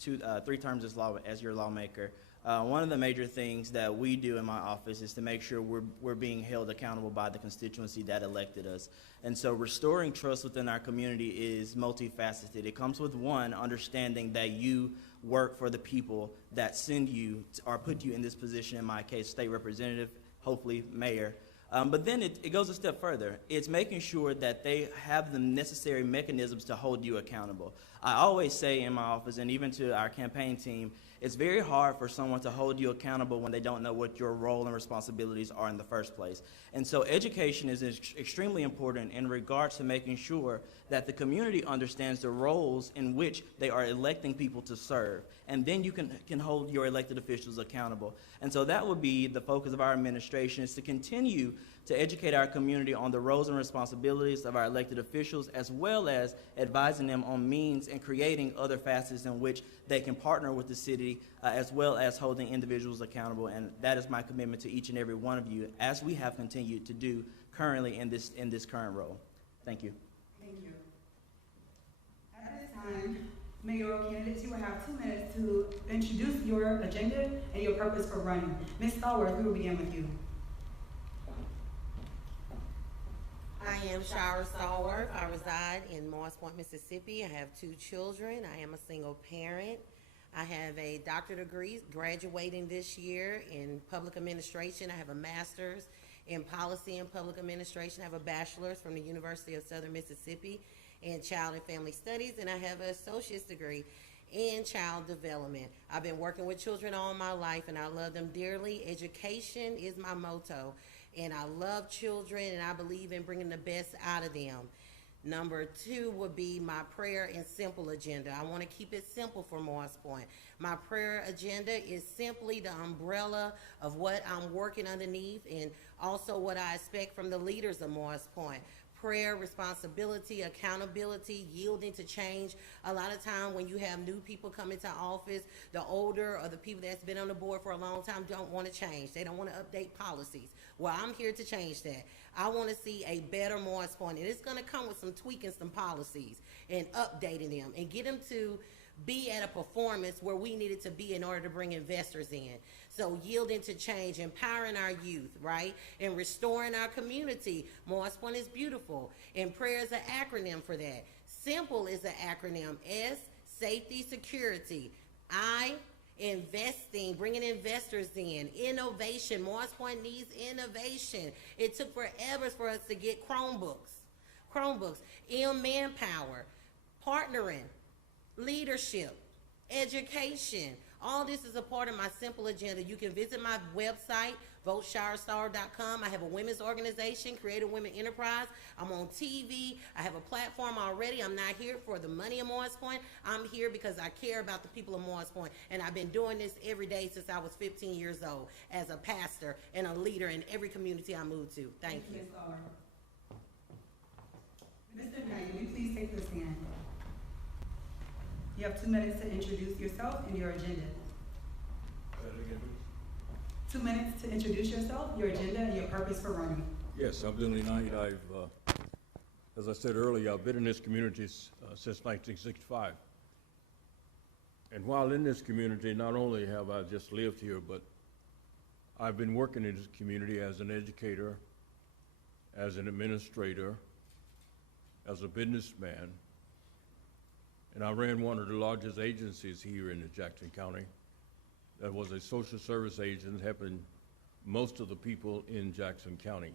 3 terms as your lawmaker. One of the major things that we do in my office is to make sure we're being held accountable by the constituency that elected us. And so restoring trust within our community is multifaceted. It comes with, one, understanding that you work for the people that send you or put you in this position, in my case, state representative, hopefully mayor. But then it goes a step further. It's making sure that they have the necessary mechanisms to hold you accountable. I always say in my office, and even to our campaign team, it's very hard for someone to hold you accountable when they don't know what your role and responsibilities are in the first place. And so education is extremely important in regards to making sure that the community understands the roles in which they are electing people to serve. And then you can hold your elected officials accountable. And so that would be the focus of our administration, is to continue to educate our community on the roles and responsibilities of our elected officials, as well as advising them on means and creating other facets in which they can partner with the city, as well as holding individuals accountable. And that is my commitment to each and every one of you, as we have continued to do currently in this current role. Thank you. Thank you. At this time, mayoral candidates, you will have 2 minutes to introduce your agenda and your purpose for running. Ms. Stallworth, we will begin with you. I am Shara Stallworth. I reside in Morris Point, Mississippi. I have 2 children. I am a single parent. I have a doctorate degree, graduating this year in public administration. I have a master's in policy and public administration. I have a bachelor's from the University of Southern Mississippi in child and family studies, and I have an associate's degree in child development. I've been working with children all my life, and I love them dearly. Education is my motto, and I love children, and I believe in bringing the best out of them. Number 2 would be my prayer and simple agenda. I want to keep it simple for Morris Point. My prayer agenda is simply the umbrella of what I'm working underneath, and also what I expect from the leaders of Morris Point. Prayer, responsibility, accountability, yielding to change. A lot of time when you have new people come into office, the older or the people that's been on the board for a long time don't want to change. They don't want to update policies. Well, I'm here to change that. I want to see a better Morris Point, and it's going to come with some tweaking some policies and updating them and get them to be at a performance where we needed to be in order to bring investors in. So yielding to change, empowering our youth, right? And restoring our community. Morris Point is beautiful. And prayer is an acronym for that. Simple is an acronym. S, safety, security. I, investing, bringing investors in. Innovation. Morris Point needs innovation. It took forever for us to get Chromebooks. Manpower. Partnering. Leadership, education. All this is a part of my simple agenda. You can visit my website, voteshirestar.com. I have a women's organization, Creative Women Enterprise. I'm on TV. I have a platform already. I'm not here for the money of Morris Point. I'm here because I care about the people of Morris Point. And I've been doing this every day since I was 15 years old as a pastor and a leader in every community I moved to. Thank you. Mr. Knight, will you please take this stand? You have 2 minutes to introduce yourself and your agenda. 2 minutes to introduce yourself, your agenda, and your purpose for running. Yes, Abdul Knight. As I said earlier, I've been in this community since 1965. And while in this community, not only have I just lived here, but I've been working in this community as an educator, as an administrator, as a businessman. And I ran one of the largest agencies here in Jackson County that was a social service agent helping most of the people in Jackson County.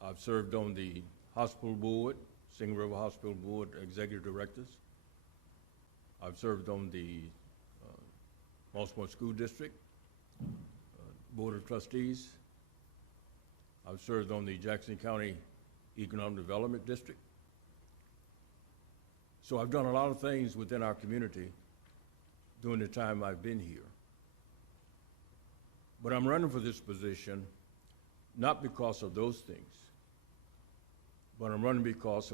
I've served on the hospital board, Singing River Hospital Board executive directors. I've served on the Morris Point School District Board of Trustees. I've served on the Jackson County Economic Development District. So I've done a lot of things within our community during the time I've been here. But I'm running for this position not because of those things, but I'm running because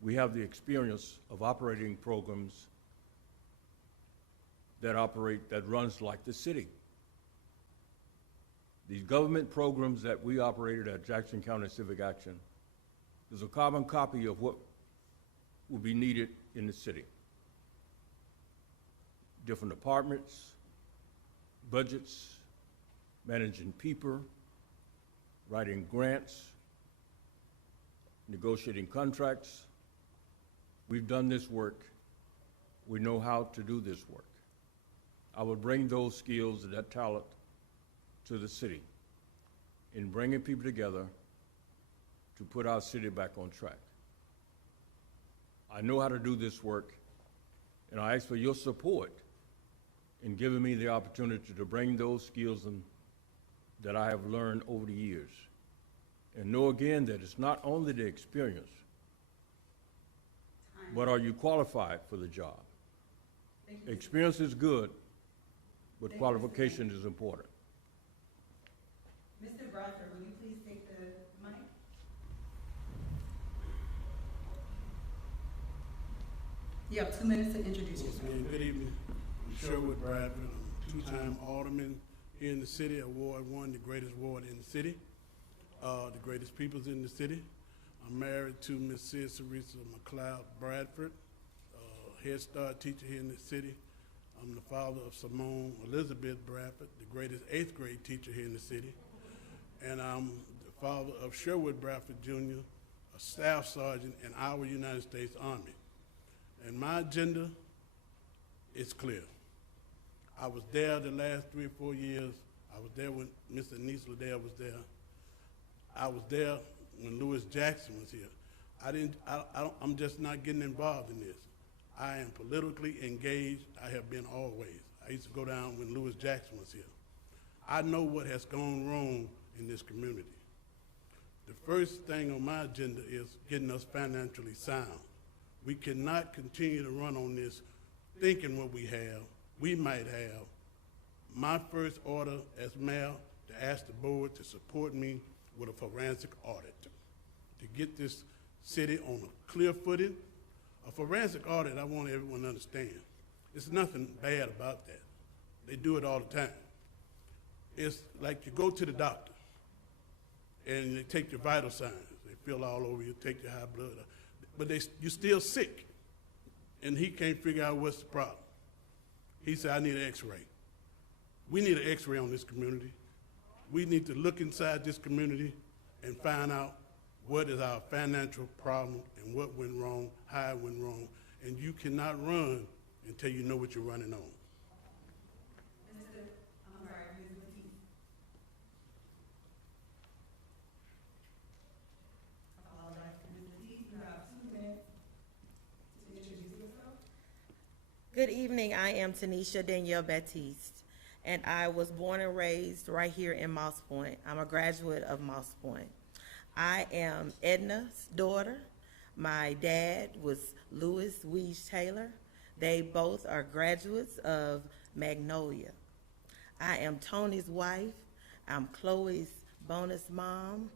we have the experience of operating programs that runs like the city. These government programs that we operated at Jackson County Civic Action, there's a carbon copy of what will be needed in the city. Different departments, budgets, managing people, writing grants, negotiating contracts. We've done this work. We know how to do this work. I will bring those skills and that talent to the city in bringing people together to put our city back on track. I know how to do this work, and I ask for your support in giving me the opportunity to bring those skills that I have learned over the years. And know again that it's not only the experience, but are you qualified for the job? Experience is good, but qualification is important. Mr. Bradford, will you please take the mic? You have 2 minutes to introduce yourself. Good evening. I'm Sherwood Bradford. I'm a two-time alderman here in the city, Award 1, the greatest ward in the city, the greatest peoples in the city. I'm married to Miss Sid Sarisa McLeod Bradford, Head Start teacher here in the city. I'm the father of Simone Elizabeth Bradford, the greatest 8th grade teacher here in the city. And I'm the father of Sherwood Bradford Jr., a staff sergeant in our United States Army. And my agenda is clear. I was there the last 3 or 4 years. I was there when Mr. Anise Liddell was there. I was there when Lewis Jackson was here. I'm just not getting involved in this. I am politically engaged. I have been always. I used to go down when Lewis Jackson was here. I know what has gone wrong in this community. The first thing on my agenda is getting us financially sound. We cannot continue to run on this thinking what we might have. My first order as mayor to ask the board to support me with a forensic audit to get this city on a clear footing. A forensic audit, I want everyone to understand, there's nothing bad about that. They do it all the time. It's like you go to the doctor and they take your vital signs. They feel all over you, take your high blood, but you're still sick. And he can't figure out what's the problem. He said, I need an x-ray. We need an x-ray on this community. We need to look inside this community and find out what is our financial problem and what went wrong, how it went wrong. And you cannot run until you know what you're running on. Good evening, I am Tanisha Danielle Baptiste, and I was born and raised right here in Moss Point. I'm a graduate of Moss Point. I am Edna's daughter. My dad was Louis Weege Taylor. They both are graduates of Magnolia. I am Tony's wife. I'm Chloe's bonus mom,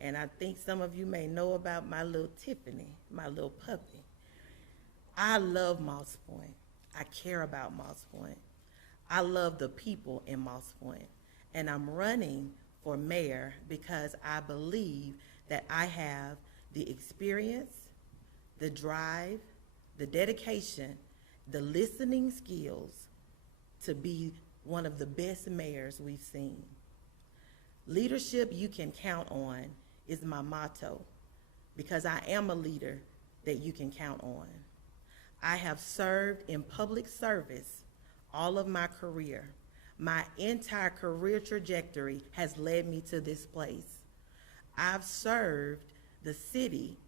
and I think some of you may know about my little Tiffany, my little puppy. I love Moss Point. I care about Moss Point. I love the people in Moss Point. And I'm running for mayor because I believe that I have the experience, the drive, the dedication, the listening skills to be one of the best mayors we've seen. Leadership you can count on is my motto because I am a leader that you can count on. I have served in public service all of my career. My entire career trajectory has led me to this place. I've served the city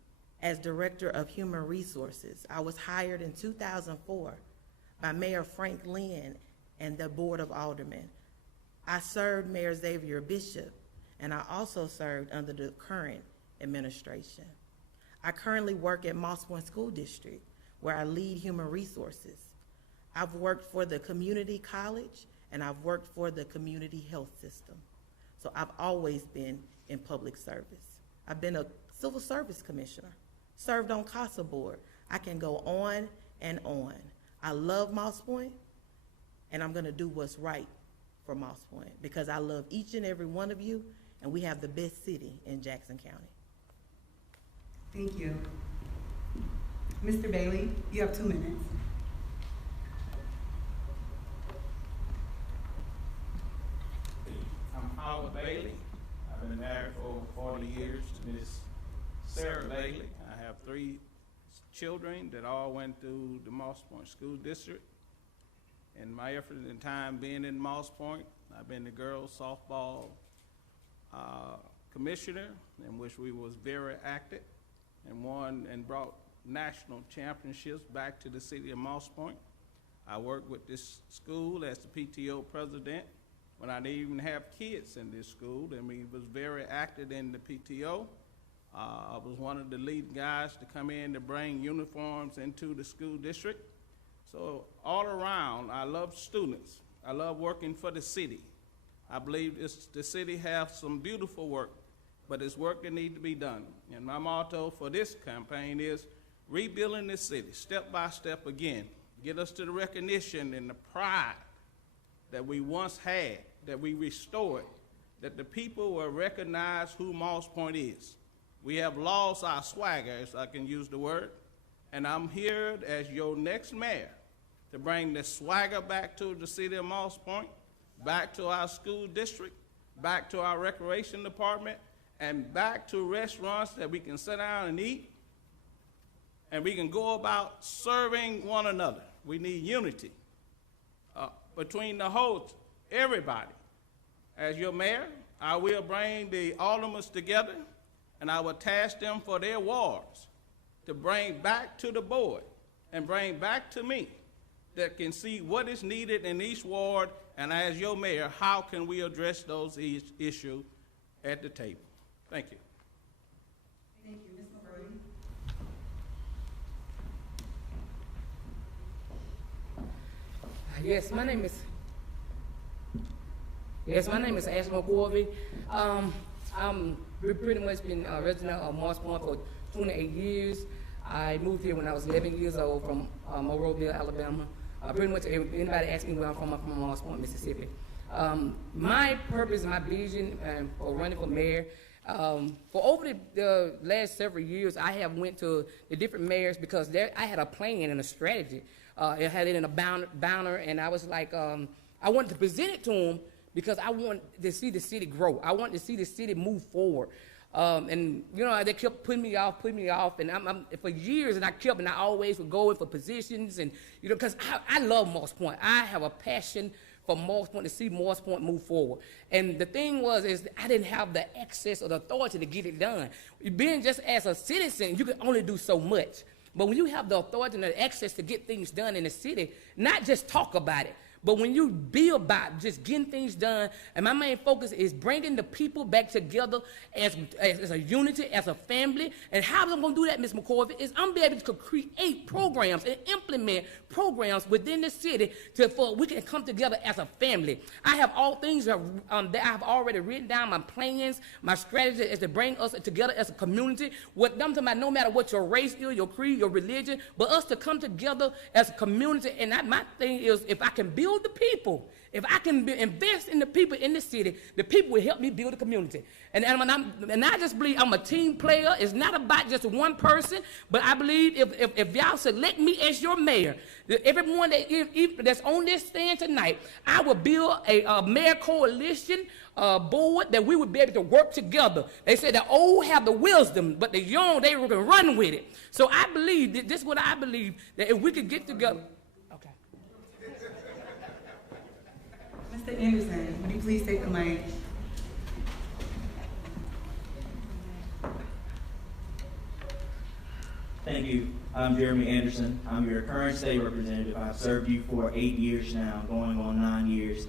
as Director of Human Resources. I was hired in 2004 by Mayor Frank Lynn and the Board of Aldermen. I served Mayor Xavier Bishop, and I also served under the current administration. I currently work at Moss Point School District, where I lead human resources. I've worked for the community college and I've worked for the community health system. So I've always been in public service. I've been a civil service commissioner, served on CASA board. I can go on and on. I love Moss Point and I'm gonna do what's right for Moss Point because I love each and every one of you and we have the best city in Jackson County. Thank you. Mr. Bailey, you have 2 minutes. Robert Bailey. I've been married for over 40 years to Miss Sarah Bailey. I have 3 children that all went through the Moss Point School District. In my effort and time being in Moss Point, I've been the girls softball commissioner, in which we was very active and won and brought national championships back to the city of Moss Point. I worked with this school as the PTO president when I didn't even have kids in this school, and we was very active in the PTO. I was one of the lead guys to come in to bring uniforms into the school district. So all around, I love students. I love working for the city. I believe the city has some beautiful work, but it's work that needs to be done. And my motto for this campaign is rebuilding the city, step by step again. Get us to the recognition and the pride that we once had, that we restored, that the people will recognize who Moss Point is. We have lost our swagger, if I can use the word, and I'm here as your next mayor to bring the swagger back to the city of Moss Point, back to our school district, back to our recreation department, and back to restaurants that we can sit down and eat, and we can go about serving one another. We need unity between the whole, everybody. As your mayor, I will bring the aldermen together, and I will task them for their wards to bring back to the board and bring back to me that can see what is needed in each ward, and as your mayor, how can we address those issues at the table? Thank you. Thank you. Ms. McCurdy. Yes, my name is Ashley McCorvey. We've pretty much been a resident of Moss Point for 28 years. I moved here when I was 11 years old from Mayoral, Alabama. Pretty much anybody asks me where I'm from Moss Point, Mississippi. My purpose, my vision for running for mayor, for over the last several years, I have went to the different mayors because I had a plan and a strategy. I had it in a banner, and I was like, I wanted to present it to them because I want to see the city grow. I want to see the city move forward. And you know, they kept putting me off, and I'm for years, and I always would go in for positions, and you know, because I love Moss Point. I have a passion for Moss Point, to see Moss Point move forward. And the thing is I didn't have the access or the authority to get it done. Being just as a citizen, you can only do so much. But when you have the authority and the access to get things done in the city, not just talk about it, but when you be about just getting things done, and my main focus is bringing the people back together as a unity, as a family. And how I'm going to do that, Ms. McCorvey, is I'm be able to create programs and implement programs within the city for we can come together as a family. I have all things that I have already written down, my plans, my strategy is to bring us together as a community. What I'm talking about, no matter what your race is, your creed, your religion, but us to come together as a community. And my thing is, if I can build the people, if I can invest in the people in the city, the people will help me build a community. And I just believe I'm a team player. It's not about just one person, but I believe if y'all select me as your mayor, everyone that's on this stand tonight, I will build a mayor coalition board that we would be able to work together. They said the old have the wisdom, but the young, they can run with it. So I believe, this is what I believe, that if we could get together. Mr. Anderson, would you please take the mic? Thank you. I'm Jeremy Anderson. I'm your current state representative. I've served you for 8 years now, going on 9 years.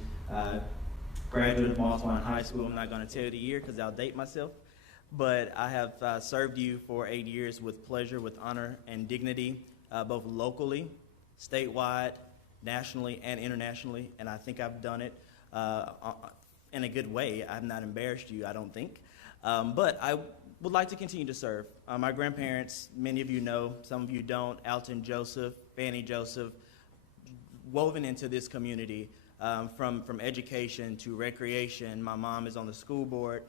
Graduate of Moss Point High School. I'm not going to tell you the year because I'll date myself. But I have served you for 8 years with pleasure, with honor and dignity, both locally, statewide, nationally and internationally, and I think I've done it in a good way. I've not embarrassed you, I don't think. But I would like to continue to serve. My grandparents, many of you know, some of you don't, Alton Joseph, Fannie Joseph, woven into this community from education to recreation. My mom is on the school board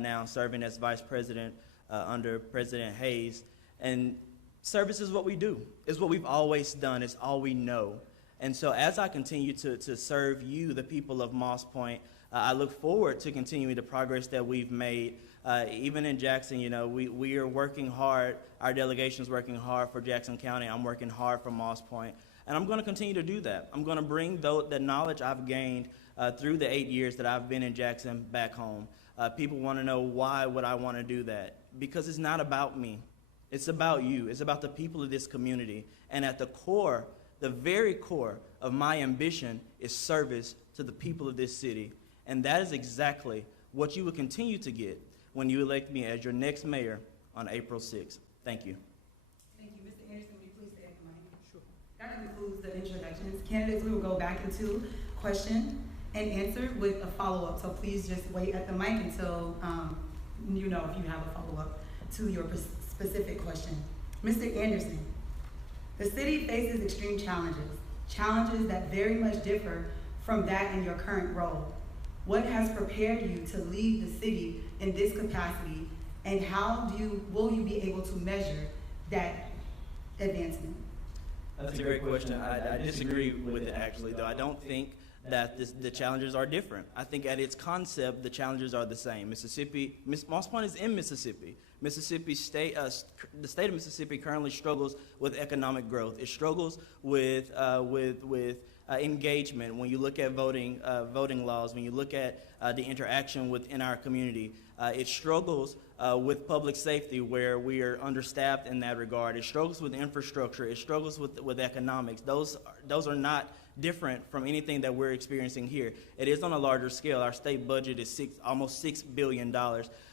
now, serving as vice president under President Hayes. And service is what we do. It's what we've always done. It's all we know. And so as I continue to serve you, the people of Moss Point, I look forward to continuing the progress that we've made. Even in Jackson, you know, we are working hard. Our delegation is working hard for Jackson County. I'm working hard for Moss Point. And I'm going to continue to do that. I'm going to bring the knowledge I've gained through the 8 years that I've been in Jackson back home. People want to know why would I want to do that? Because it's not about me. It's about you. It's about the people of this community. And at the core, the very core of my ambition is service to the people of this city. And that is exactly what you will continue to get when you elect me as your next mayor on April 6th. Thank you. Thank you. Mr. Anderson, will you please stay at the mic? Sure. That concludes the introductions. Candidates, we will go back into question and answer with a follow-up. So please just wait at the mic until you know if you have a follow-up to your specific question. Mr. Anderson, the city faces extreme challenges that very much differ from that in your current role. What has prepared you to lead the city in this capacity, and how will you be able to measure that advancement? That's a great question. I disagree with it, actually, though. I don't think that the challenges are different. I think at its concept, the challenges are the same. Moss Point is in Mississippi. Mississippi State, the state of Mississippi currently struggles with economic growth. It struggles with engagement. When you look at voting laws, when you look at the interaction within our community, it struggles with public safety, where we are understaffed in that regard. It struggles with infrastructure. It struggles with economics. Those are not different from anything that we're experiencing here. It is on a larger scale. Our state budget is almost $6 billion.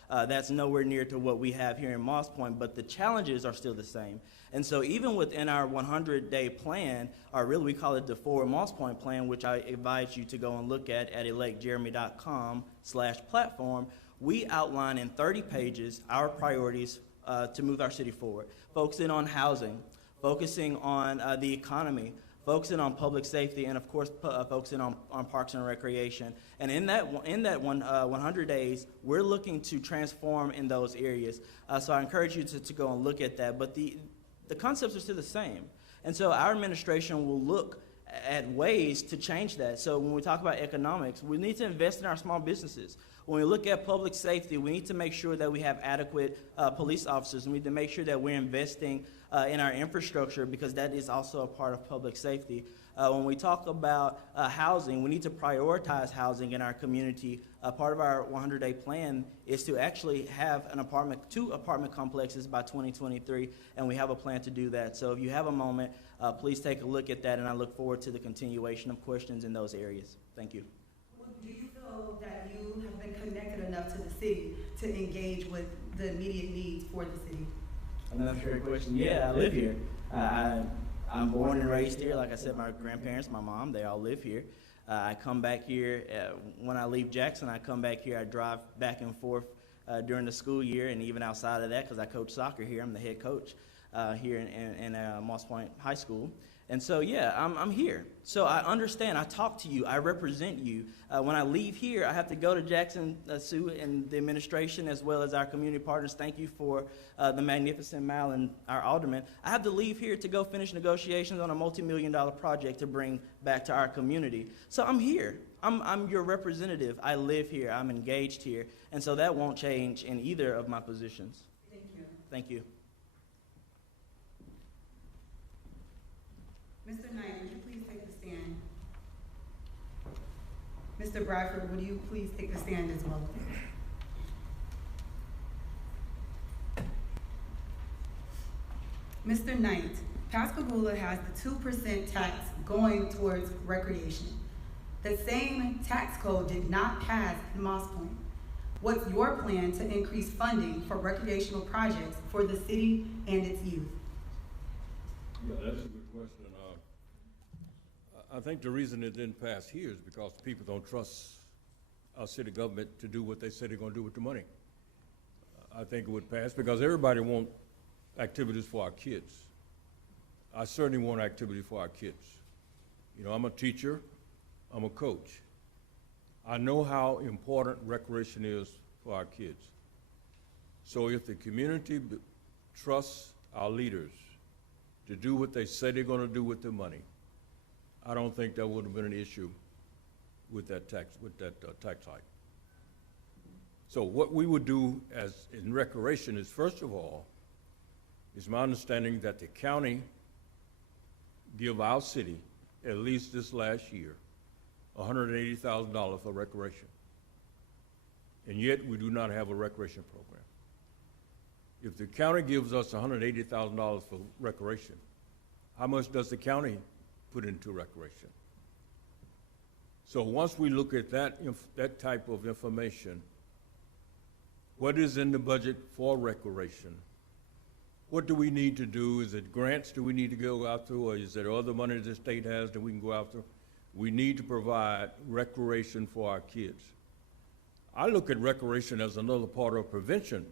That's nowhere near to what we have here in Moss Point, but the challenges are still the same. And so even within our 100-day plan, or really we call it the Forward Moss Point plan, which I invite you to go and look at electjeremy.com/platform, we outline in 30 pages our priorities to move our city forward, focusing on housing, focusing on the economy, focusing on public safety, and of course focusing on parks and recreation. And in that 100 days, we're looking to transform in those areas. So I encourage you to go and look at that. But the concepts are still the same. And so our administration will look at ways to change that. So when we talk about economics, we need to invest in our small businesses. When we look at public safety, we need to make sure that we have adequate police officers. We need to make sure that we're investing in our infrastructure, because that is also a part of public safety. When we talk about housing, we need to prioritize housing in our community. Part of our 100-day plan is to actually have two apartment complexes by 2023, and we have a plan to do that. So if you have a moment, please take a look at that, and I look forward to the continuation of questions in those areas. Thank you. Do you feel that you have been connected enough to the city to engage with the immediate needs for the city? Another great question. Yeah, I live here. I'm born and raised here. Like I said, my grandparents, my mom, they all live here. I come back here when I leave Jackson. I come back here. I drive back and forth during the school year, and even outside of that, because I coach soccer here. I'm the head coach here in Moss Point High School. And so, yeah, I'm here. So I understand. I talk to you. I represent you. When I leave here, I have to go to Jackson, Sue, and the administration, as well as our community partners. Thank you for the magnificent Mal and our alderman. I have to leave here to go finish negotiations on a multi-million-dollar project to bring back to our community. So I'm here. I'm your representative. I live here. I'm engaged here. And so that won't change in either of my positions. Thank you. Thank you. Mr. Knight, would you please take the stand? Mr. Bradford, would you please take the stand as well? Mr. Knight, Pascagoula has the 2% tax going towards recreation. The same tax code did not pass in Moss Point. What's your plan to increase funding for recreational projects for the city and its youth? Yeah, that's a good question. I think the reason it didn't pass here is because people don't trust our city government to do what they say they're going to do with the money. I think it would pass because everybody wants activities for our kids. I certainly want activity for our kids. You know, I'm a teacher, I'm a coach. I know how important recreation is for our kids. So if the community trusts our leaders to do what they say they're going to do with the money, I don't think that would have been an issue with that tax hike. So what we would do as in recreation is, first of all, it's my understanding that the county give our city, at least this last year, $180,000 for recreation. And yet we do not have a recreation program. If the county gives us $180,000 for recreation, how much does the county put into recreation? So once we look at that type of information, what is in the budget for recreation? What do we need to do? Is it grants do we need to go after, or is there other money the state has that we can go after? We need to provide recreation for our kids. I look at recreation as another part of prevention.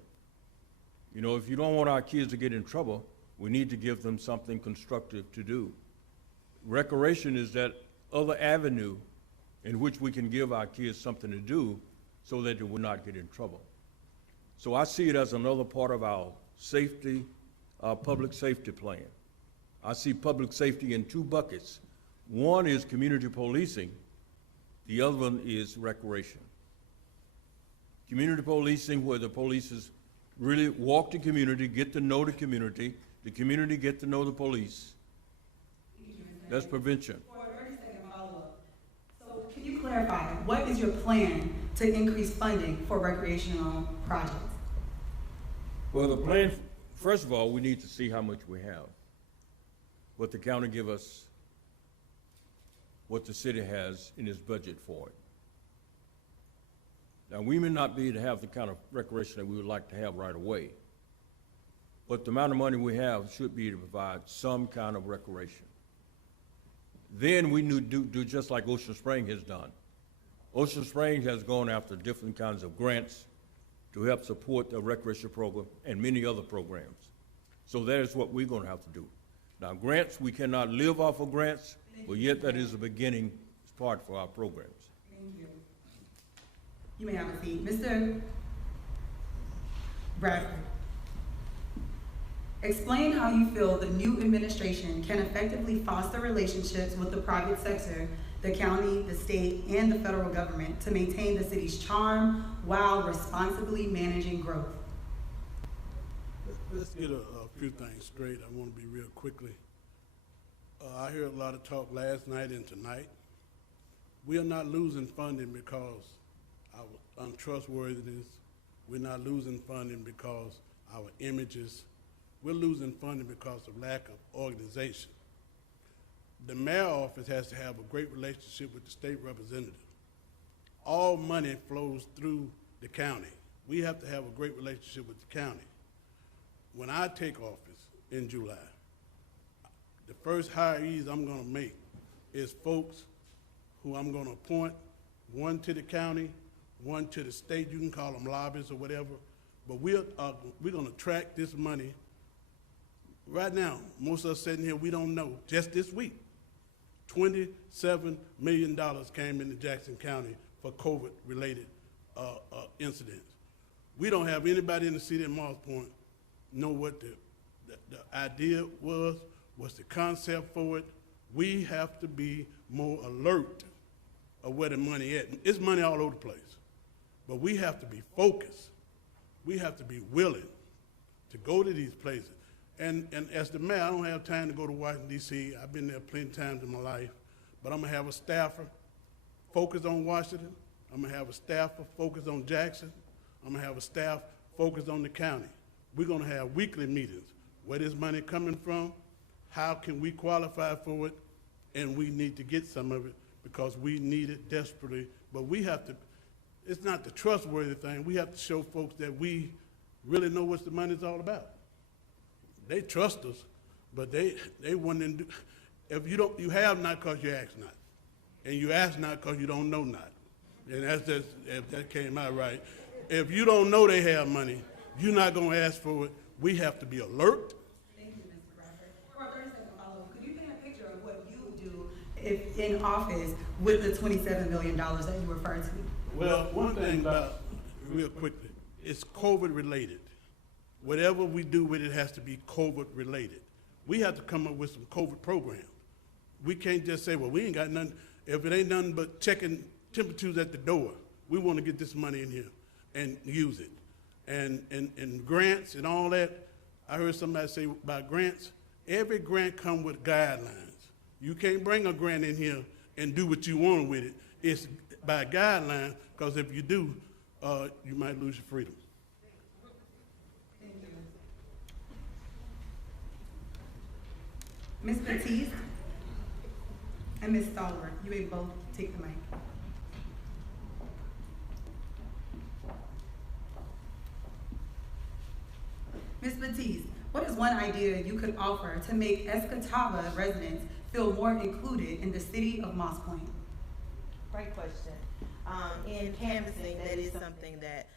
You know, if you don't want our kids to get in trouble, we need to give them something constructive to do. Recreation is that other avenue in which we can give our kids something to do so that they will not get in trouble. So I see it as another part of our safety, our public safety plan. I see public safety in two buckets. One is community policing, the other one is recreation. Community policing, where the police is really walk the community, get to know the community get to know the police. That's prevention. For a 30-second follow-up. So can you clarify, what is your plan to increase funding for recreational projects? Well, the plan, first of all, we need to see how much we have, what the county give us, what the city has in its budget for it. Now, we may not be able to have the kind of recreation that we would like to have right away, but the amount of money we have should be to provide some kind of recreation. Then we need to do just like Ocean Spring has done. Ocean Spring has gone after different kinds of grants to help support the recreation program and many other programs. So that is what we're going to have to do. Now, grants, we cannot live off of grants, but yet that is a beginning part for our programs. Thank you. You may have a seat. Mr. Bradford, explain how you feel the new administration can effectively foster relationships with the private sector, the county, the state, and the federal government to maintain the city's charm while responsibly managing growth. Let's get a few things straight. I want to be real quickly. I heard a lot of talk last night and tonight. We are not losing funding because our untrustworthiness. We're not losing funding because our images. We're losing funding because of lack of organization. The mayor office has to have a great relationship with the state representative. All money flows through the county. We have to have a great relationship with the county. When I take office in July, the first hirees I'm going to make is folks who I'm going to appoint, one to the county, one to the state. You can call them lobbyists or whatever, but we're going to track this money. Right now, most of us sitting here, we don't know. Just this week, $27 million came into Jackson County for COVID-related incidents. We don't have anybody in the city of Moss Point know what the idea was, what's the concept for it. We have to be more alert of where the money is. It's money all over the place, but we have to be focused. We have to be willing to go to these places. And as the mayor, I don't have time to go to Washington, D.C. I've been there plenty of times in my life, but I'm gonna have a staffer focused on Washington. I'm gonna have a staffer focused on Jackson. I'm gonna have a staff focused on the county. We're gonna have weekly meetings. Where is money coming from? How can we qualify for it? And we need to get some of it because we need it desperately. But we have to, it's not the trustworthy thing. We have to show folks that we really know what the money's all about. They trust us, but they want to do, if you don't, you have not because you ask not. And you ask not because you don't know not. And that's just, if that came out right. If you don't know they have money, you're not going to ask for it. We have to be alert. Thank you, Mr. Bradford. For a 30-second follow-up, could you paint a picture of what you would do if in office with the $27 million that you referred to? Well, one thing about, real quickly, it's COVID related. Whatever we do with it has to be COVID related. We have to come up with some COVID programs. we can't just say, well, we ain't got nothing. If it ain't nothing but checking temperatures at the door, we want to get this money in here and use it. And grants and all that, I heard somebody say about grants, every grant come with guidelines. You can't bring a grant in here and do what you want with it. It's by guidelines, because if you do, you might lose your freedom. Ms. Batiste and Ms. Stallworth, you may both take the mic. Ms. Batiste, what is one idea you could offer to make Escataba residents feel more included in the city of Moss Point? Great question. In canvassing, that is something that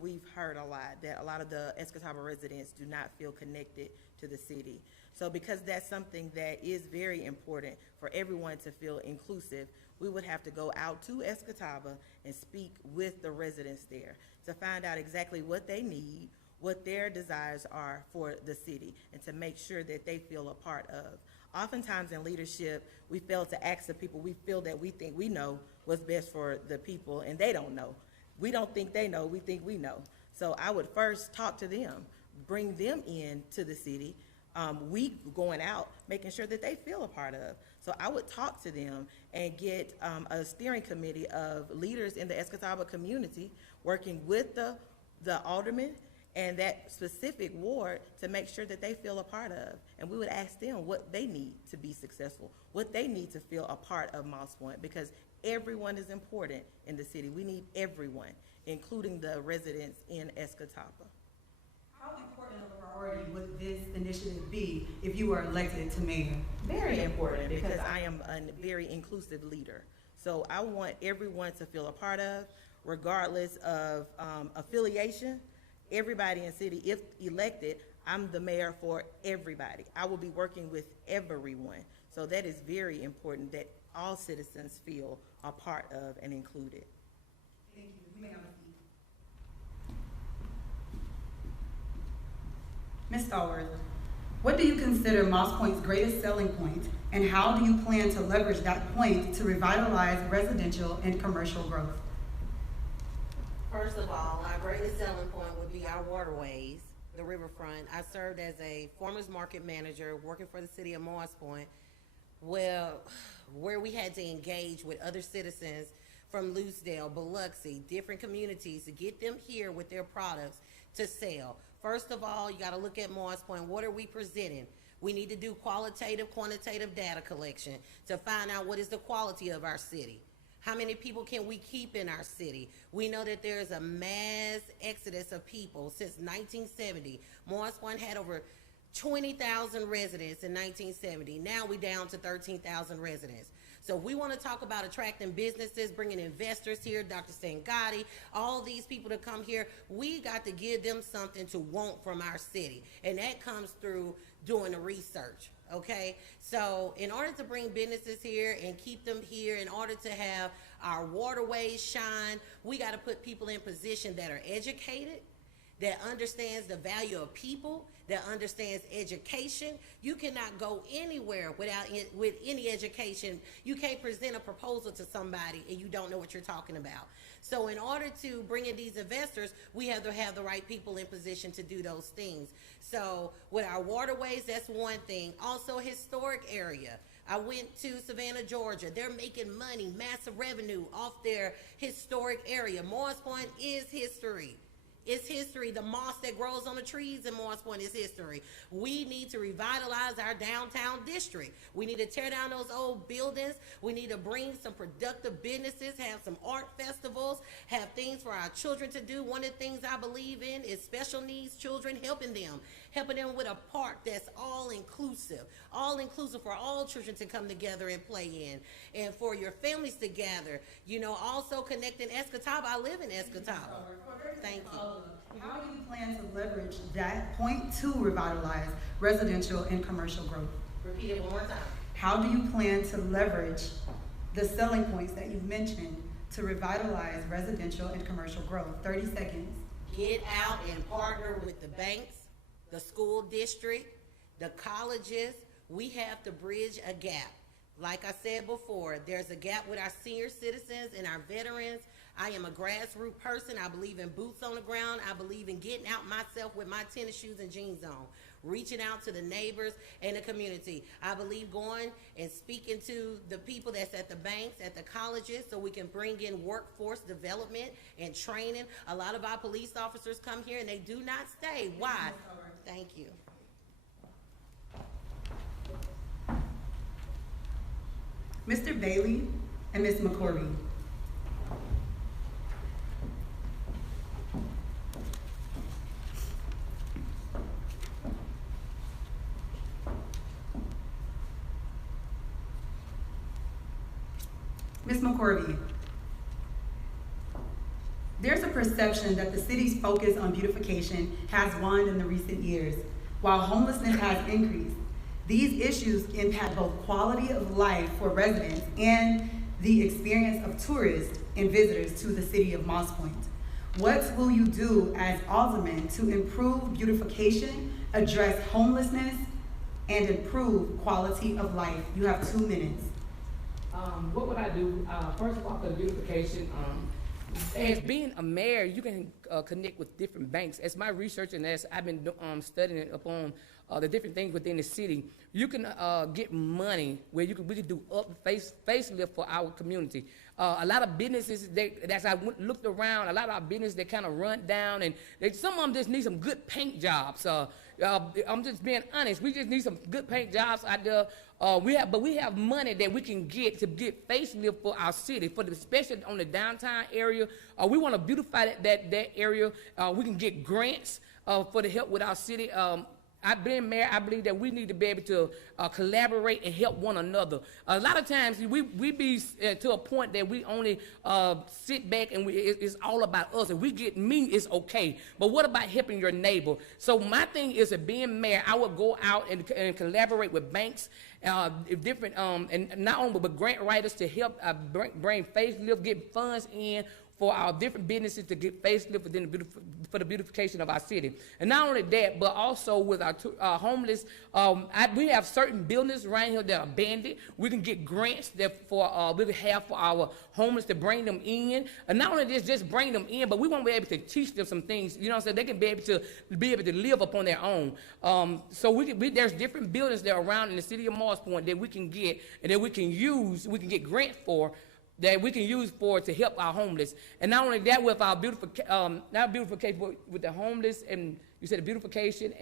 we've heard a lot, that a lot of the Escataba residents do not feel connected to the city. So because that's something that is very important for everyone to feel inclusive, we would have to go out to Escataba and speak with the residents there to find out exactly what they need, what their desires are for the city, and to make sure that they feel a part of. Oftentimes in leadership, we fail to ask the people we feel that we think we know what's best for the people, and they don't know. We don't think they know, we think we know. So I would first talk to them, bring them in to the city, we going out, making sure that they feel a part of. So I would talk to them and get a steering committee of leaders in the Escataba community working with the aldermen and that specific ward to make sure that they feel a part of. And we would ask them what they need to be successful, what they need to feel a part of Moss Point, because everyone is important in the city. We need everyone, including the residents in Escataba. How important of a priority would this initiative be if you were elected to mayor? Very important, because I am a very inclusive leader. So I want everyone to feel a part of, regardless of affiliation. Everybody in city, if elected, I'm the mayor for everybody. I will be working with everyone. So that is very important, that all citizens feel a part of and included. Thank you. You may have a seat. Ms. Stallworth, what do you consider Moss Point's greatest selling point, and how do you plan to leverage that point to revitalize residential and commercial growth? First of all, our greatest selling point would be our waterways, the riverfront. I served as a farmers market manager working for the city of Moss Point, where we had to engage with other citizens from Loosedale, Biloxi, different communities to get them here with their products to sell. First of all, you got to look at Moss Point. What are we presenting? We need to do qualitative, quantitative data collection to find out what is the quality of our city. How many people can we keep in our city? We know that there is a mass exodus of people since 1970. Moss Point had over 20,000 residents in 1970. Now we down to 13,000 residents. So we want to talk about attracting businesses, bringing investors here, Dr. Sangati, all these people to come here. We got to give them something to want from our city. And that comes through doing the research, okay? So in order to bring businesses here and keep them here, in order to have our waterways shine, we got to put people in position that are educated, that understands the value of people, that understands education. You cannot go anywhere with any education. You can't present a proposal to somebody and you don't know what you're talking about. So in order to bring in these investors, we have to have the right people in position to do those things. So with our waterways, that's one thing. Also, historic area. I went to Savannah, Georgia. They're making money, massive revenue off their historic area. Moss Point is history. It's history. The moss that grows on the trees in Moss Point is history. We need to revitalize our downtown district. We need to tear down those old buildings. We need to bring some productive businesses, have some art festivals, have things for our children to do. One of the things I believe in is special needs children, helping them with a park that's all inclusive for all children to come together and play in, and for your families to gather. You know, also connecting Escataba. I live in Escataba. Thank you. How do you plan to leverage that point to revitalize residential and commercial growth? Repeat it one more time. How do you plan to leverage the selling points that you've mentioned to revitalize residential and commercial growth? 30 seconds. Get out and partner with the banks, the school district, the colleges. We have to bridge a gap. Like I said before, there's a gap with our senior citizens and our veterans. I am a grassroots person. I believe in boots on the ground. I believe in getting out myself with my tennis shoes and jeans on, reaching out to the neighbors and the community. I believe going and speaking to the people that's at the banks, at the colleges, so we can bring in workforce development and training. A lot of our police officers come here and they do not stay. Why? Thank you. Mr. Bailey and Ms. McCorvey. Ms. McCorvey, there's a perception that the city's focus on beautification has waned in the recent years, while homelessness has increased. These issues impact both quality of life for residents and the experience of tourists and visitors to the city of Moss Point. What will you do as alderman to improve beautification, address homelessness, and improve quality of life? You have 2 minutes. What would I do? First of all, for the beautification, as being a mayor, you can connect with different banks. As my research and as I've been studying upon the different things within the city, you can get money where we could do facelift for our community. A lot of businesses, as I looked around, a lot of our businesses, they kind of run down, and some of them just need some good paint jobs. I'm just being honest. We just need some good paint jobs out there. But we have money that we can get to get facelift for our city, especially on the downtown area. We want to beautify that area. We can get grants for the help with our city. I've been mayor. I believe that we need to be able to collaborate and help one another. A lot of times we be to a point that we only sit back and it's all about us. If we get me, it's okay. But what about helping your neighbor? So my thing is that being mayor, I would go out and collaborate with banks, different and not only but grant writers to help bring facelift, get funds in for our different businesses to get facelift for the beautification of our city. And not only that, but also with our homeless, we have certain buildings around here that are abandoned. We can get grants we can have for our homeless to bring them in. And not only this, just bring them in, but we want to be able to teach them some things, you know what I'm saying? They can be able to live upon their own. So there's different buildings that are around in the city of Moss Point that we can get and that we can get grants for, that we can use to help our homeless. And not only that, with our beautification, with the homeless, and you said the beautification,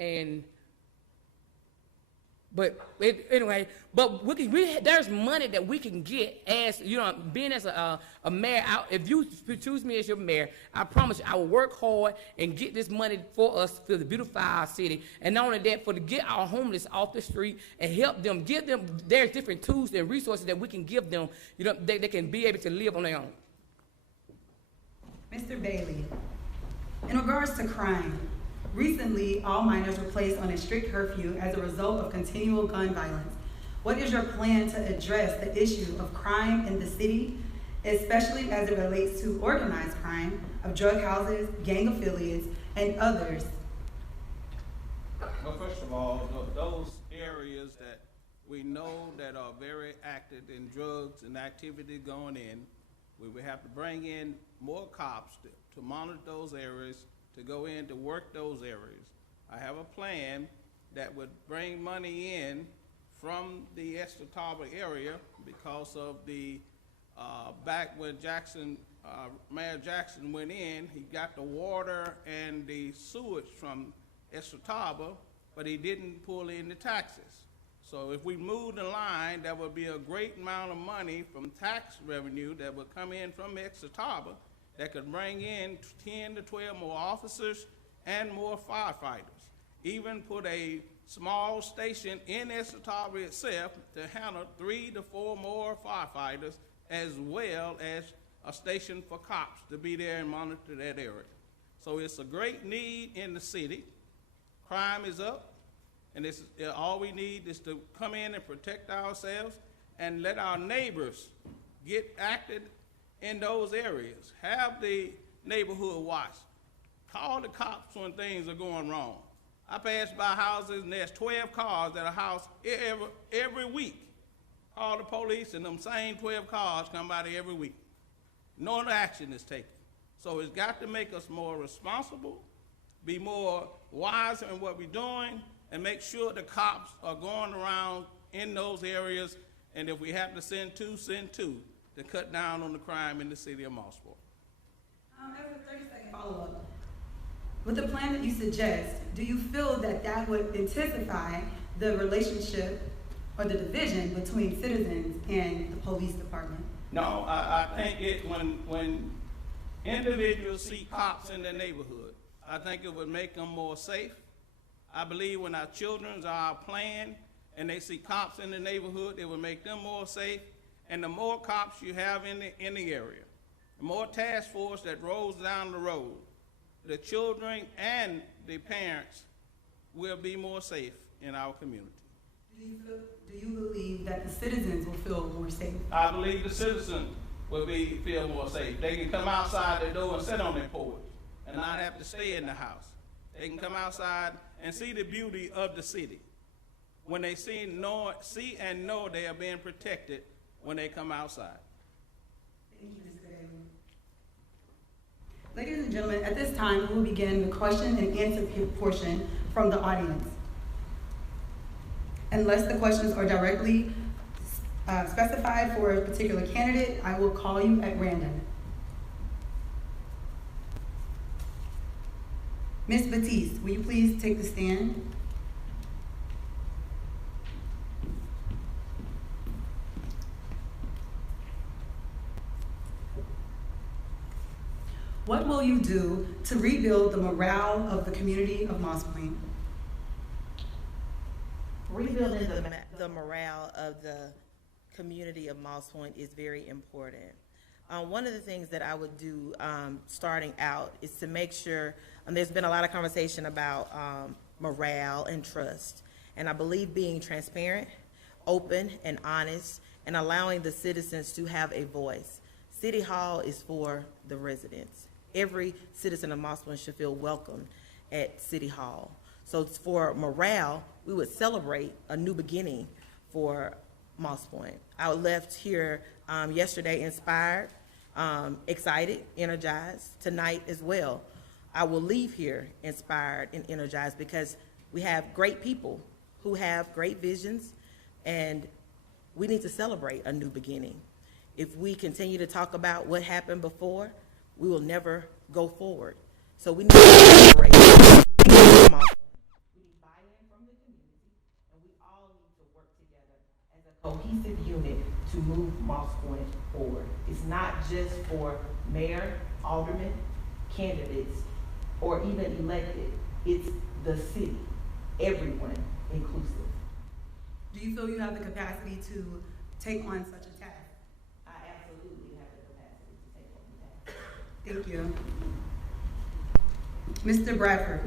there's money that we can get as, being as a mayor. If you choose me as your mayor, I promise you I will work hard and get this money for us to beautify our city. And not only that, to get our homeless off the street and help them, there's different tools and resources that we can give them, they can be able to live on their own. Mr. Bailey, in regards to crime, recently, all minors were placed on a strict curfew as a result of continual gun violence. What is your plan to address the issue of crime in the city, especially as it relates to organized crime, of drug houses, gang affiliates, and others? Well, first of all, those areas that we know that are very active in drugs and activity going in, we would have to bring in more cops to monitor those areas, to go in to work those areas. I have a plan that would bring money in from the Estotaba area because of the back when Mayor Jackson went in, he got the water and the sewage from Estotaba, but he didn't pull in the taxes. So if we moved the line, that would be a great amount of money from tax revenue that would come in from Estotaba that could bring in 10 to 12 more officers and more firefighters. Even put a small station in Estotaba itself to handle 3 to 4 more firefighters, as well as a station for cops to be there and monitor that area. So it's a great need in the city. Crime is up, and all we need is to come in and protect ourselves and let our neighbors get active in those areas. Have the neighborhood watch. Call the cops when things are going wrong. I pass by houses and there's 12 cars at a house every week. call the police, and them same 12 cars come by there every week. No action is taken. So it's got to make us more responsible, be more wise in what we're doing, and make sure the cops are going around in those areas, and if we have to send two to cut down on the crime in the city of Mossville. As a 30-second follow-up, with the plan that you suggest, do you feel that that would intensify the relationship or the division between citizens and the police department? No, I think when individuals see cops in their neighborhood, I think it would make them more safe. I believe when our children are playing and they see cops in the neighborhood, it would make them more safe. And the more cops you have in the area, the more task force that rolls down the road, the children and the parents will be more safe in our community. Do you believe that the citizens will feel more safe? I believe the citizens will feel more safe. They can come outside their door and sit on their porch and not have to stay in the house. They can come outside and see the beauty of the city. When they see and know they are being protected when they come outside. Thank you, Mr. Bailey. Ladies and gentlemen, at this time, we will begin the question and answer portion from the audience. Unless the questions are directly specified for a particular candidate, I will call you at random. Ms. Batiste, will you please take the stand? What will you do to rebuild the morale of the community of Moss Point? Rebuilding the morale of the community of Moss Point is very important. One of the things that I would do starting out is to make sure, there's been a lot of conversation about morale and trust. And I believe being transparent, open, and honest, and allowing the citizens to have a voice. City Hall is for the residents. Every citizen of Moss Point should feel welcome at City Hall. So for morale, we would celebrate a new beginning for Moss Point. I left here yesterday inspired, excited, energized. Tonight as well, I will leave here inspired and energized because we have great people who have great visions, and we need to celebrate a new beginning. If we continue to talk about what happened before, we will never go forward. So we need to celebrate. We need buy-in from the community, and we all need to work together as a cohesive unit to move Moss Point forward. It's not just for mayor, aldermen, candidates, or even elected. It's the city, everyone inclusive. Do you feel you have the capacity to take on such a task? I absolutely have the capacity to take on the task. Thank you. Mr. Bradford.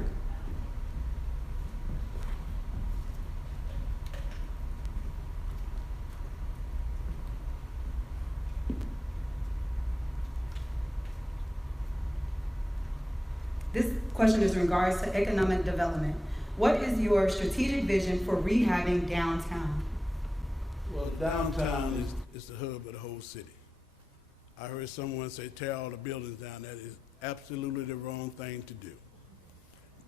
This question is in regards to economic development. What is your strategic vision for rehabbing downtown? Well, downtown is the hub of the whole city. I heard someone say tear all the buildings down. That is absolutely the wrong thing to do.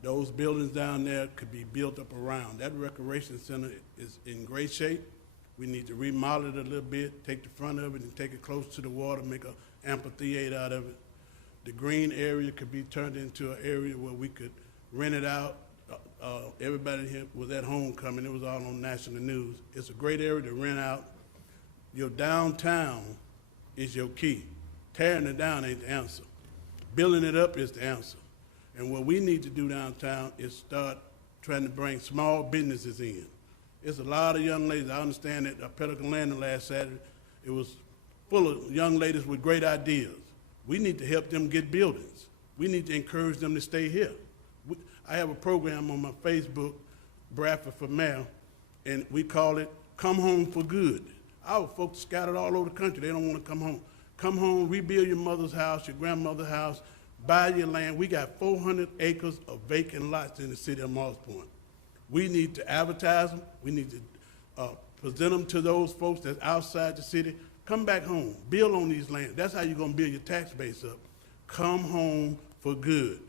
Those buildings down there could be built up around. That recreation center is in great shape. We need to remodel it a little bit, take the front of it and take it close to the water, make an amphitheater out of it. The green area could be turned into an area where we could rent it out. Everybody here was at homecoming. It was all on national news. It's a great area to rent out. Your downtown is your key. Tearing it down ain't the answer. Building it up is the answer. And what we need to do downtown is start trying to bring small businesses in. There's a lot of young ladies. I understand that at Pelican Landing last Saturday, it was full of young ladies with great ideas. We need to help them get buildings. We need to encourage them to stay here. I have a program on my Facebook, Bradford for Mayor, and we call it Come Home for Good. Our folks scattered all over the country. They don't want to come home. Come home, rebuild your mother's house, your grandmother's house, buy your land. We got 400 acres of vacant lots in the city of Moss Point. We need to advertise them. We need to present them to those folks that's outside the city. Come back home, build on these lands. That's how you're gonna build your tax base up. Come home for good.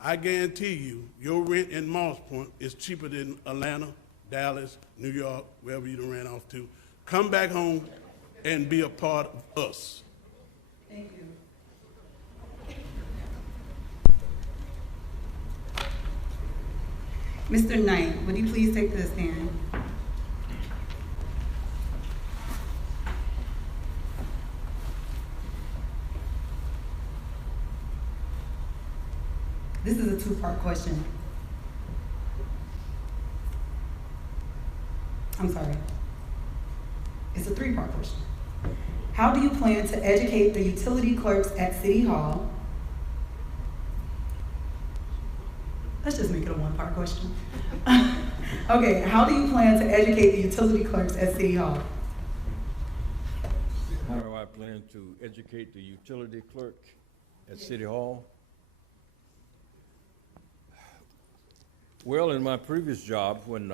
I guarantee you, your rent in Moss Point is cheaper than Atlanta, Dallas, New York, wherever you done ran off to. Come back home and be a part of us. Thank you. Mr. Knight, would you please take the stand? This is a two-part question. I'm sorry. It's a three-part question. How do you plan to educate the utility clerks at City Hall? Let's just make it a one-part question. Okay, how do you plan to educate the utility clerks at City Hall? How do I plan to educate the utility clerk at City Hall? Well, in my previous job, when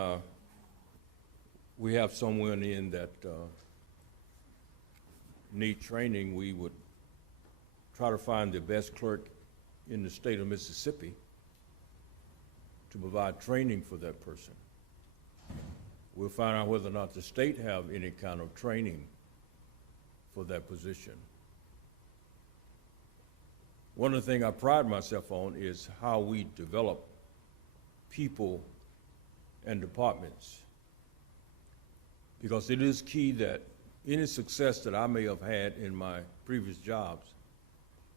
we have someone in that need training, we would try to find the best clerk in the state of Mississippi to provide training for that person. We'll find out whether or not the state have any kind of training for that position. One of the things I pride myself on is how we develop people and departments, because it is key that any success that I may have had in my previous jobs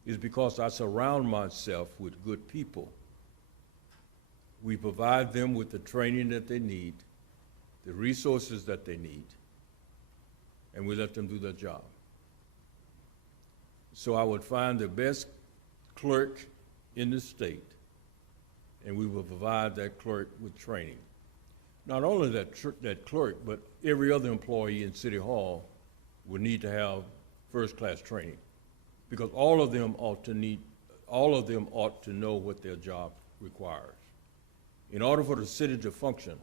is because I surround myself with good people. We provide them with the training that they need, the resources that they need, and we let them do their job. So I would find the best clerk in the state, and we will provide that clerk with training. Not only that clerk, but every other employee in City Hall would need to have first-class training, because all of them ought to know what their job requires. In order for the city to function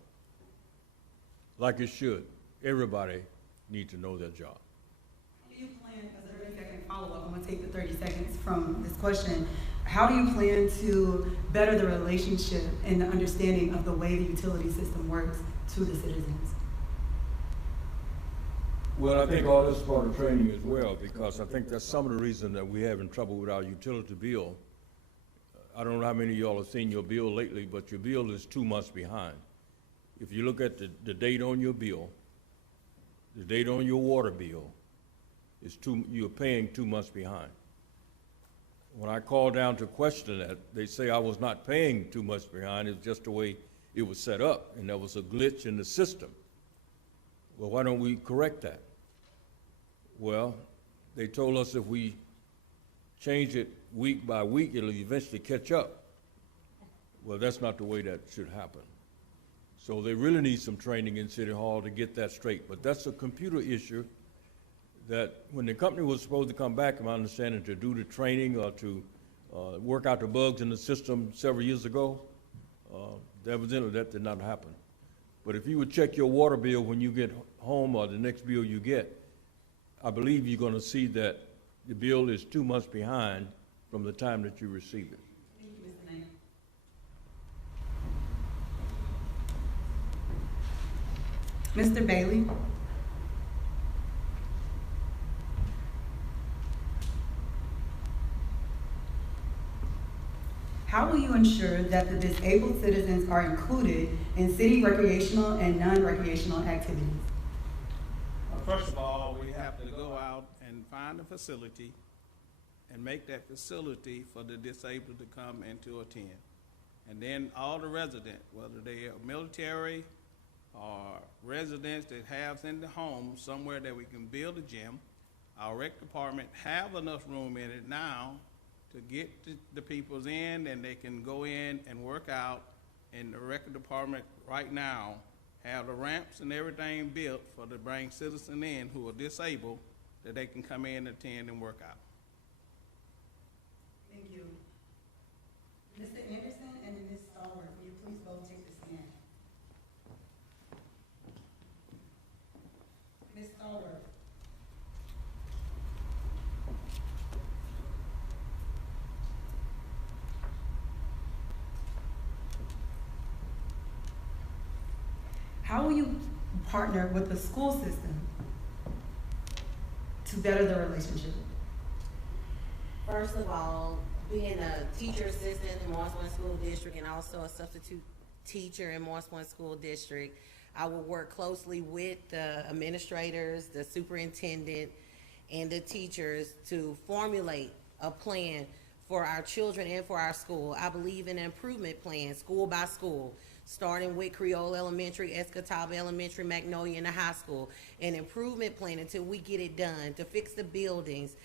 like it should, everybody needs to know their job. How do you plan, as a 30-second follow-up, I'm gonna take the 30 seconds from this question. How do you plan to better the relationship and the understanding of the way the utility system works to the citizens? Well, I think all this is part of training as well, because I think that's some of the reason that we're having trouble with our utility bill. I don't know how many of y'all have seen your bill lately, but your bill is 2 months behind. If you look at the date on your bill, the date on your water bill, you're paying 2 months behind. When I call down to question that, they say I was not paying 2 months behind. It's just the way it was set up, and there was a glitch in the system. Well, why don't we correct that? Well, they told us if we change it week by week, it'll eventually catch up. Well, that's not the way that should happen. So they really need some training in City Hall to get that straight. But that's a computer issue that when the company was supposed to come back, in my understanding, to do the training or to work out the bugs in the system several years ago, evidently that did not happen. But if you would check your water bill when you get home or the next bill you get, I believe you're going to see that the bill is 2 months behind from the time that you receive it. Thank you, Mr. Knight. Mr. Bailey? How will you ensure that the disabled citizens are included in city recreational and non-recreational activities? Well, first of all, we have to go out and find a facility and make that facility for the disabled to come and to attend. And then all the residents, whether they are military or residents that have in the home somewhere that we can build a gym, our rec department have enough room in it now to get the peoples in, and they can go in and work out. And the rec department right now have the ramps and everything built for to bring citizens in who are disabled, that they can come in, attend, and work out. Thank you. Mr. Anderson and Ms. Stallworth, will you please both take the stand? how will you partner with the school system to better the relationship? First of all, being a teacher assistant in Morris Point School District and also a substitute teacher in Morris Point School District, I will work closely with the administrators, the superintendent, and the teachers to formulate a plan for our children and for our school. I believe in an improvement plan, school by school, starting with Creole Elementary, Escatawba Elementary, Magnolia, and the high school. An improvement plan until we get it done, to fix the buildings,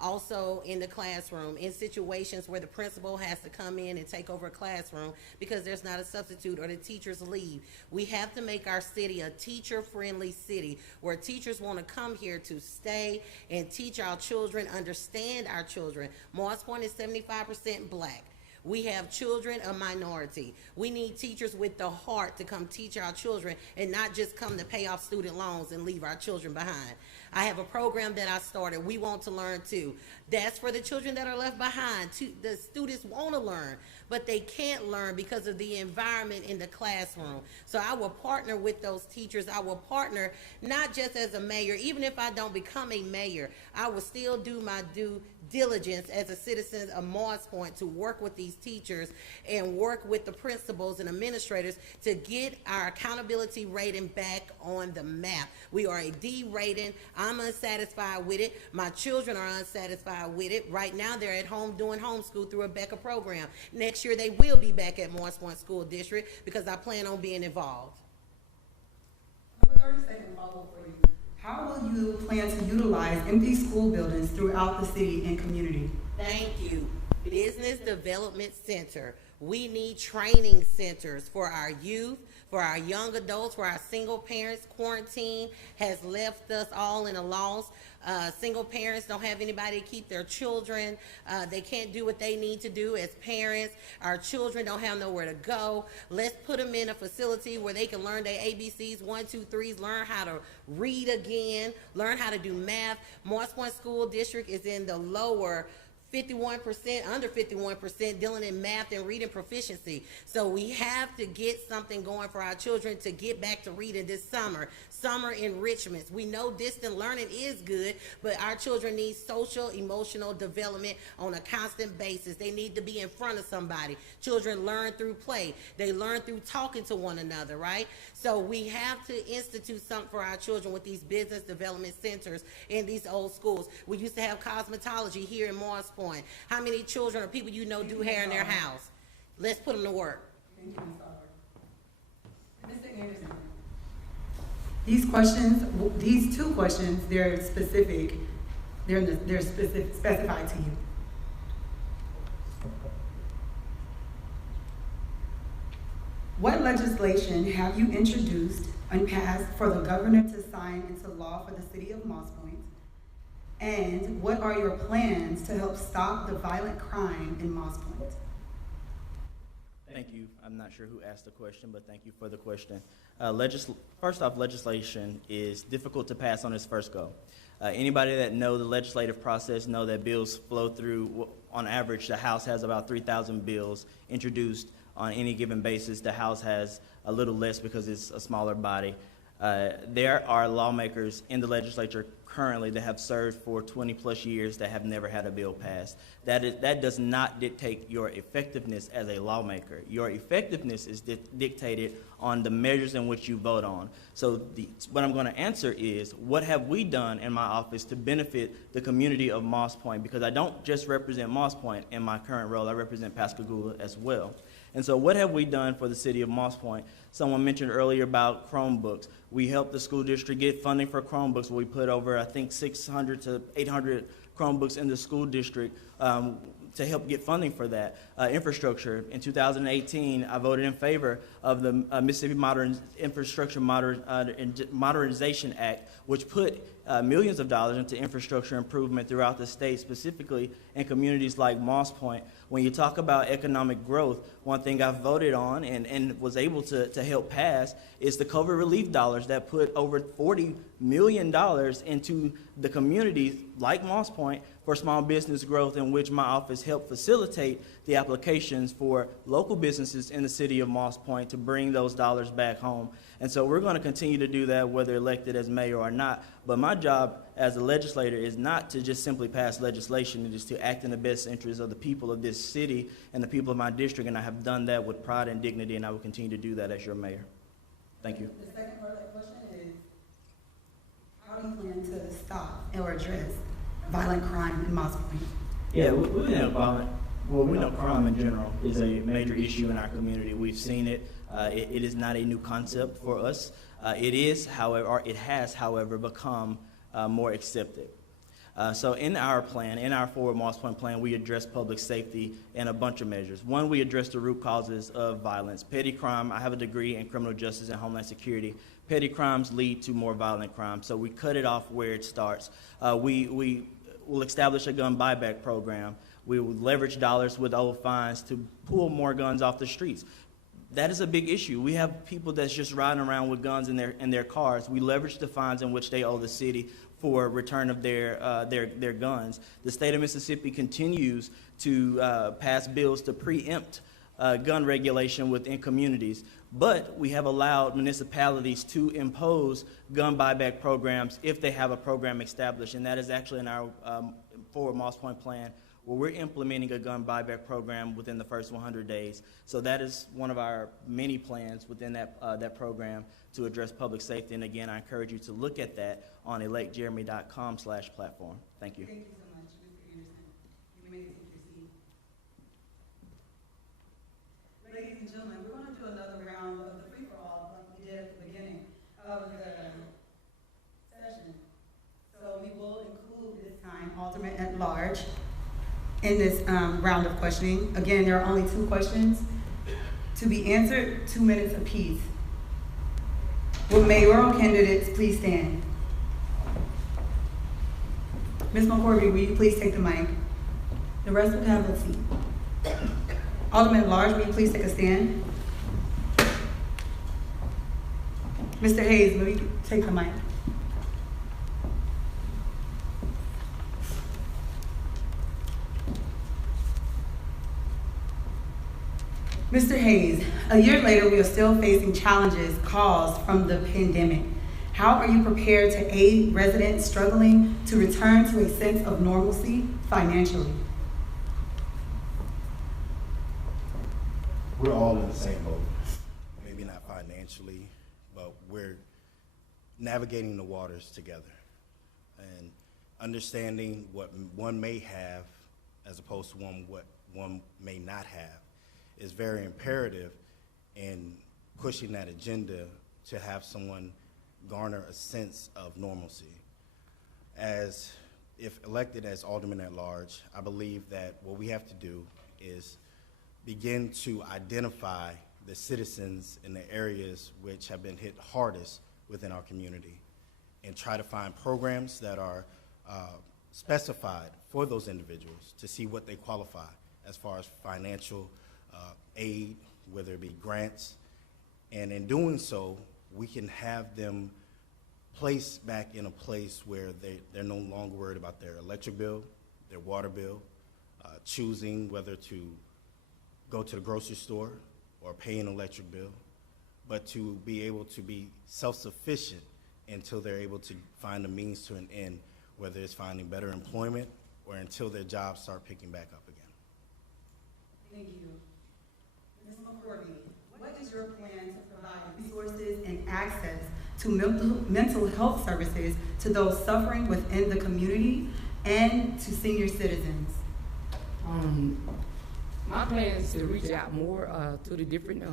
also in the classroom, in situations where the principal has to come in and take over a classroom because there's not a substitute or the teachers leave. We have to make our city a teacher-friendly city where teachers want to come here to stay and teach our children, understand our children. Morris Point is 75% black. We have children, a minority. We need teachers with the heart to come teach our children and not just come to pay off student loans and leave our children behind. I have a program that I started, We Want to Learn Too. That's for the children that are left behind. The students want to learn, but they can't learn because of the environment in the classroom. So I will partner with those teachers. I will partner not just as a mayor. Even if I don't become a mayor, I will still do my due diligence as a citizen of Morris Point to work with these teachers and work with the principals and administrators to get our accountability rating back on the map. We are a D rating. I'm unsatisfied with it. My children are unsatisfied with it. Right now they're at home doing homeschool through a Becca program. Next year they will be back at Morris Point School District because I plan on being involved. A 30-second follow-up for you. How will you plan to utilize empty school buildings throughout the city and community? Thank you. Business Development Center. We need training centers for our youth, for our young adults, for our single parents. Quarantine has left us all in a loss. Single parents don't have anybody to keep their children. They can't do what they need to do as parents. Our children don't have nowhere to go. Let's put them in a facility where they can learn their ABCs, 1, 2, 3s, learn how to read again, learn how to do math. Morris Point School District is in the lower 51%, under 51% dealing in math and reading proficiency. So we have to get something going for our children to get back to reading this summer. Summer enrichments. We know distant learning is good, but our children need social, emotional development on a constant basis. They need to be in front of somebody. Children learn through play. They learn through talking to one another, right? So we have to institute something for our children with these business development centers in these old schools. We used to have cosmetology here in Morris Point. How many children or people you know do hair in their house? Let's put them to work. Thank you, Ms. Mr. Anderson. These questions, these two questions, they're specific. They're specified to you. What legislation have you introduced and passed for the governor to sign into law for the city of Moss Point? And what are your plans to help stop the violent crime in Moss Point? Thank you. I'm not sure who asked the question, but thank you for the question. First off, legislation is difficult to pass on its first go. Anybody that know the legislative process know that bills flow through, on average, the House has about 3,000 bills introduced on any given basis. The House has a little less because it's a smaller body. There are lawmakers in the legislature currently that have served for 20 plus years that have never had a bill passed. That does not dictate your effectiveness as a lawmaker. Your effectiveness is dictated on the measures in which you vote on. So what I'm going to answer is, what have we done in my office to benefit the community of Moss Point? Because I don't just represent Moss Point in my current role, I represent Pascagoula as well. And so what have we done for the city of Moss Point? Someone mentioned earlier about Chromebooks. We helped the school district get funding for Chromebooks. We put over, I think, 600 to 800 Chromebooks in the school district to help get funding for that. Infrastructure. In 2018, I voted in favor of the Mississippi Infrastructure Modernization Act, which put millions of dollars into infrastructure improvement throughout the state, specifically in communities like Moss Point. When you talk about economic growth, one thing I voted on and was able to help pass is the COVID relief dollars that put over $40 million into the communities like Moss Point for small business growth, in which my office helped facilitate the applications for local businesses in the city of Moss Point to bring those dollars back home. And so we're going to continue to do that whether elected as mayor or not. But my job as a legislator is not to just simply pass legislation. It is to act in the best interest of the people of this city and the people of my district, and I have done that with pride and dignity, and I will continue to do that as your mayor. Thank you. The second part of that question is, how do you plan to stop or address violent crime in Moss Point? Yeah, we know crime in general is a major issue in our community. We've seen it. It is not a new concept for us. It has, however, become more accepted. So in our plan, in our Forward Moss Point plan, we address public safety in a bunch of measures. One, we address the root causes of violence. Petty crime, I have a degree in criminal justice and homeland security. Petty crimes lead to more violent crime, so we cut it off where it starts. We will establish a gun buyback program. We will leverage dollars with old fines to pull more guns off the streets. That is a big issue. We have people that's just riding around with guns in their cars. We leverage the fines in which they owe the city for return of their guns. The state of Mississippi continues to pass bills to preempt gun regulation within communities, but we have allowed municipalities to impose gun buyback programs if they have a program established, and that is actually in our Forward Moss Point plan, where we're implementing a gun buyback program within the first 100 days. So that is one of our many plans within that program to address public safety. And again, I encourage you to look at that on electjeremy.com/platform. Thank you. Thank you so much, Mr. Anderson. You may take your seat. Ladies and gentlemen, we're going to do another round of the free-for-all like we did at the beginning of the session. So we will include this time Alderman-at-large in this round of questioning. Again, there are only 2 questions to be answered, 2 minutes apiece. Will mayoral candidates please stand? Ms. McCorvey, will you please take the mic? The rest will have a seat. Alderman-at-large, will you please take a stand? Mr. Hayes, will you take the mic? Mr. Hayes, a year later, we are still facing challenges caused from the pandemic. How are you prepared to aid residents struggling to return to a sense of normalcy financially? We're all in the same boat. Maybe not financially, but we're navigating the waters together and understanding what one may have as opposed to what one may not have is very imperative in pushing that agenda to have someone garner a sense of normalcy. As if elected as Alderman-at-large, I believe that what we have to do is begin to identify the citizens in the areas which have been hit hardest within our community and try to find programs that are specified for those individuals to see what they qualify as far as financial aid, whether it be grants, and in doing so, we can have them placed back in a place where they're no longer worried about their electric bill, their water bill, choosing whether to go to the grocery store or pay an electric bill, but to be able to be self-sufficient until they're able to find a means to an end, whether it's finding better employment or until their jobs start picking back up again. Thank you. Ms. McCorvey, what is your plan to provide resources and access to mental health services to those suffering within the community and to senior citizens? My plan is to reach out more to the different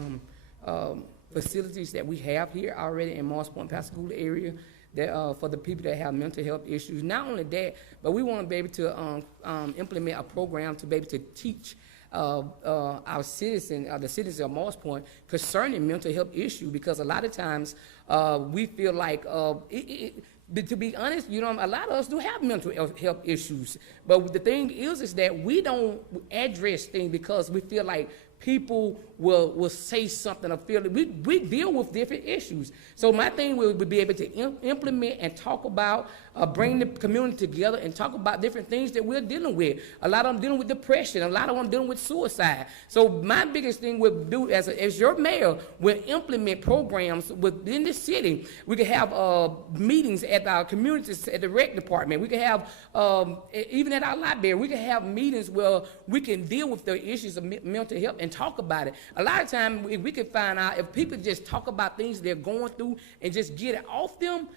facilities that we have here already in Moss Point, Pascagoula area, that for the people that have mental health issues. Not only that, but we want to be able to implement a program to be able to teach our citizens, the citizens of Moss Point, concerning mental health issues, because a lot of times we feel like, to be honest, you know, a lot of us do have mental health issues. But the thing is that we don't address things because we feel like people will say something or feel it. We deal with different issues. So my thing will be able to implement and talk about, bring the community together and talk about different things that we're dealing with. A lot of them dealing with depression. A lot of them dealing with suicide. So my biggest thing we'll do as your mayor, will implement programs within the city. We can have meetings at our communities, at the rec department. We can have, even at our library, we can have meetings where we can deal with the issues of mental health and talk about it. A lot of times, we can find out if people just talk about things they're going through and just get it off them,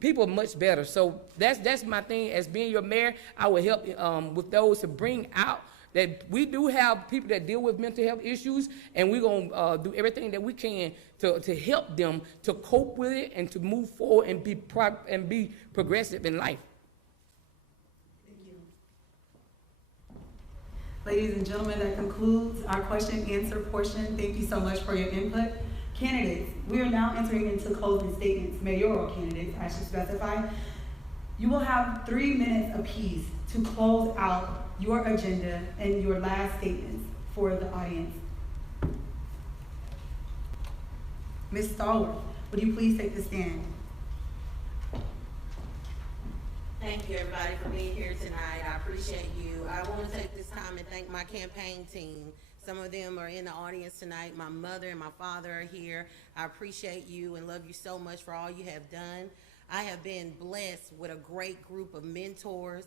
people are much better. So that's my thing. As being your mayor, I will help with those to bring out that we do have people that deal with mental health issues, and we're going to do everything that we can to help them to cope with it and to move forward and be progressive in life. Thank you. Ladies and gentlemen, that concludes our question and answer portion. Thank you so much for your input. Candidates, we are now entering into closing statements. Mayoral candidates, I should specify. You will have 3 minutes apiece to close out your agenda and your last statements for the audience. Ms. Stallworth, would you please take the stand? Thank you, everybody, for being here tonight. I appreciate you. I want to take this time and thank my campaign team. Some of them are in the audience tonight. My mother and my father are here. I appreciate you and love you so much for all you have done. I have been blessed with a great group of mentors.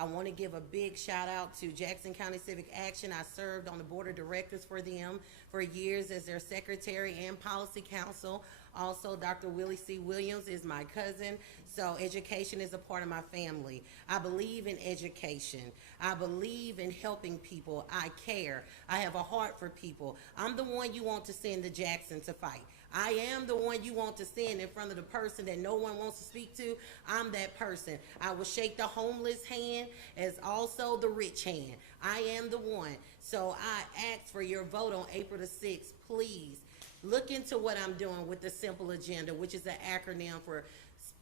I want to give a big shout out to Jackson County Civic Action. I served on the board of directors for them for years as their secretary and policy counsel. Also, Dr. Willie C. Williams is my cousin, so education is a part of my family. I believe in education. I believe in helping people. I care. I have a heart for people. I'm the one you want to send to Jackson to fight. I am the one you want to send in front of the person that no one wants to speak to. I'm that person. I will shake the homeless hand as also the rich hand. I am the one. So I ask for your vote on April the 6th. Please look into what I'm doing with the Simple Agenda, which is an acronym for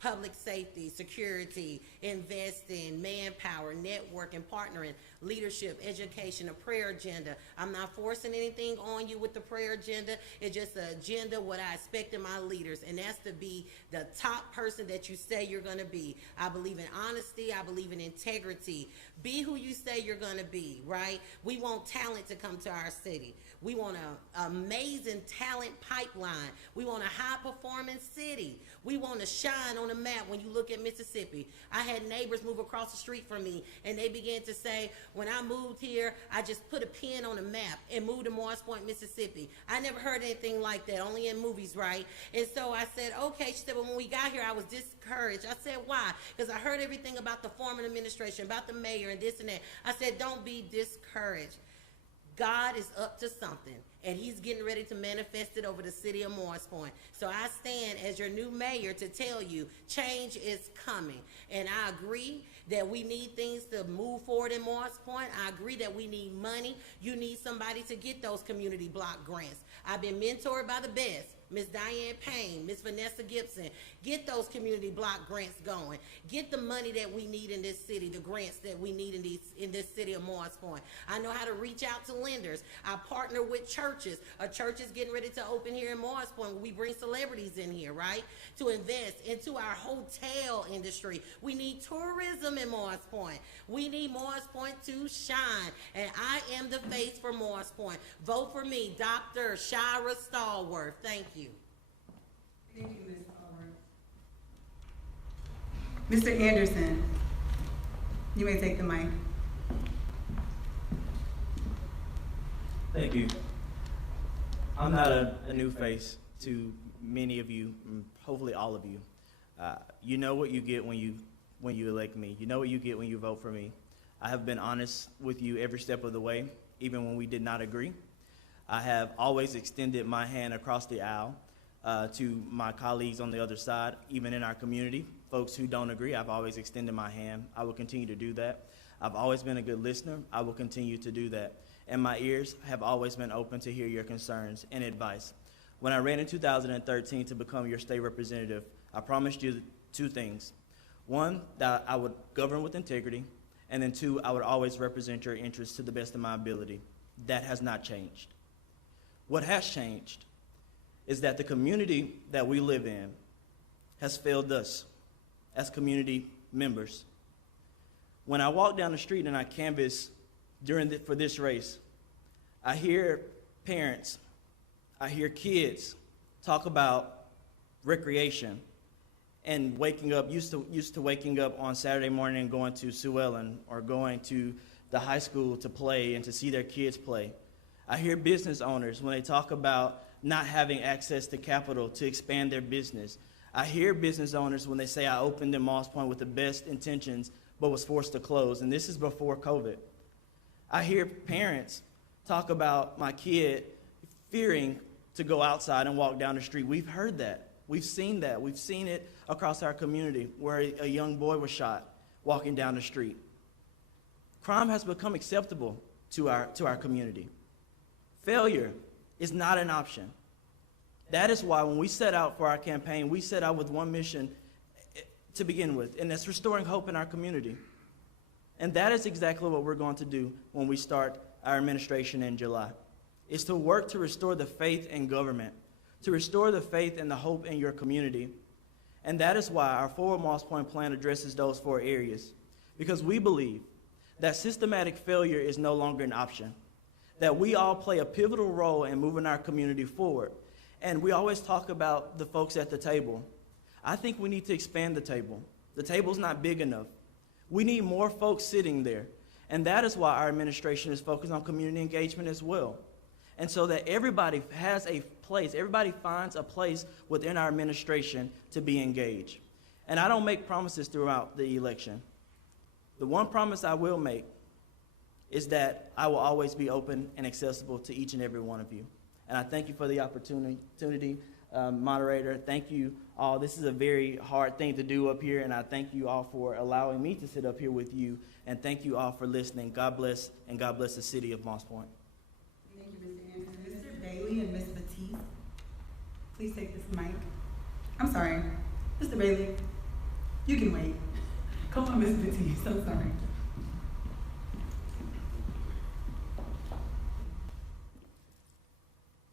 public safety, security, investing, manpower, networking, partnering, leadership, education, a prayer agenda. I'm not forcing anything on you with the prayer agenda. It's just an agenda, what I expect in my leaders, and that's to be the top person that you say you're going to be. I believe in honesty. I believe in integrity. Be who you say you're going to be, right? We want talent to come to our city. We want an amazing talent pipeline. We want a high-performing city. We want to shine on the map when you look at Mississippi. I had neighbors move across the street from me, and they began to say, when I moved here, I just put a pin on the map and moved to Morris Point, Mississippi. I never heard anything like that, only in movies, right? And so I said, okay. She said, well, when we got here, I was discouraged. I said, why? Because I heard everything about the former administration, about the mayor and this and that. I said, don't be discouraged. God is up to something, and he's getting ready to manifest it over the city of Morris Point. So I stand as your new mayor to tell you change is coming. And I agree that we need things to move forward in Morris Point. I agree that we need money. You need somebody to get those community block grants. I've been mentored by the best. Miss Diane Payne, Miss Vanessa Gibson, get those community block grants going. Get the money that we need in this city, the grants that we need in this city of Morris Point. I know how to reach out to lenders. I partner with churches. A church is getting ready to open here in Morris Point. We bring celebrities in here, right, to invest into our hotel industry. We need tourism in Morris Point. We need Morris Point to shine, and I am the face for Morris Point. Vote for me, Dr. Shira Stallworth. Thank you. Thank you, Ms. Stallworth. Mr. Anderson, you may take the mic. Thank you. I'm not a new face to many of you, hopefully all of you. You know what you get when you elect me. You know what you get when you vote for me. I have been honest with you every step of the way, even when we did not agree. I have always extended my hand across the aisle to my colleagues on the other side, even in our community. Folks who don't agree, I've always extended my hand. I will continue to do that. I've always been a good listener. I will continue to do that. And my ears have always been open to hear your concerns and advice. When I ran in 2013 to become your state representative, I promised you 2 things. 1, that I would govern with integrity, and then 2, I would always represent your interests to the best of my ability. that has not changed. What has changed is that the community that we live in has failed us as community members. When I walk down the street and I canvass for this race, I hear parents, I hear kids talk about recreation and waking up, used to waking up on Saturday morning and going to Sue Ellen or going to the high school to play and to see their kids play. I hear business owners when they talk about not having access to capital to expand their business. I hear business owners when they say, I opened in Moss Point with the best intentions, but was forced to close, and this is before COVID. I hear parents talk about my kid fearing to go outside and walk down the street. We've heard that. We've seen that. We've seen it across our community where a young boy was shot walking down the street. Crime has become acceptable to our community. Failure is not an option. That is why when we set out for our campaign, we set out with one mission to begin with, and that's restoring hope in our community. And that is exactly what we're going to do when we start our administration in July, is to work to restore the faith in government, to restore the faith and the hope in your community. And that is why our Forward Moss Point plan addresses those 4 areas, because we believe that systematic failure is no longer an option, that we all play a pivotal role in moving our community forward. And we always talk about the folks at the table. I think we need to expand the table. The table's not big enough. We need more folks sitting there. And that is why our administration is focused on community engagement as well. And so that everybody has a place, everybody finds a place within our administration to be engaged. And I don't make promises throughout the election. The one promise I will make is that I will always be open and accessible to each and every one of you. And I thank you for the opportunity, moderator. Thank you all. This is a very hard thing to do up here, and I thank you all for allowing me to sit up here with you. And thank you all for listening. God bless, and God bless the city of Moss Point. Thank you, Mr. Anderson. Mr. Bailey and Ms. Batiste, please take this mic. I'm sorry, Mr. Bailey, you can wait. Come on, Ms. Batiste, I'm sorry.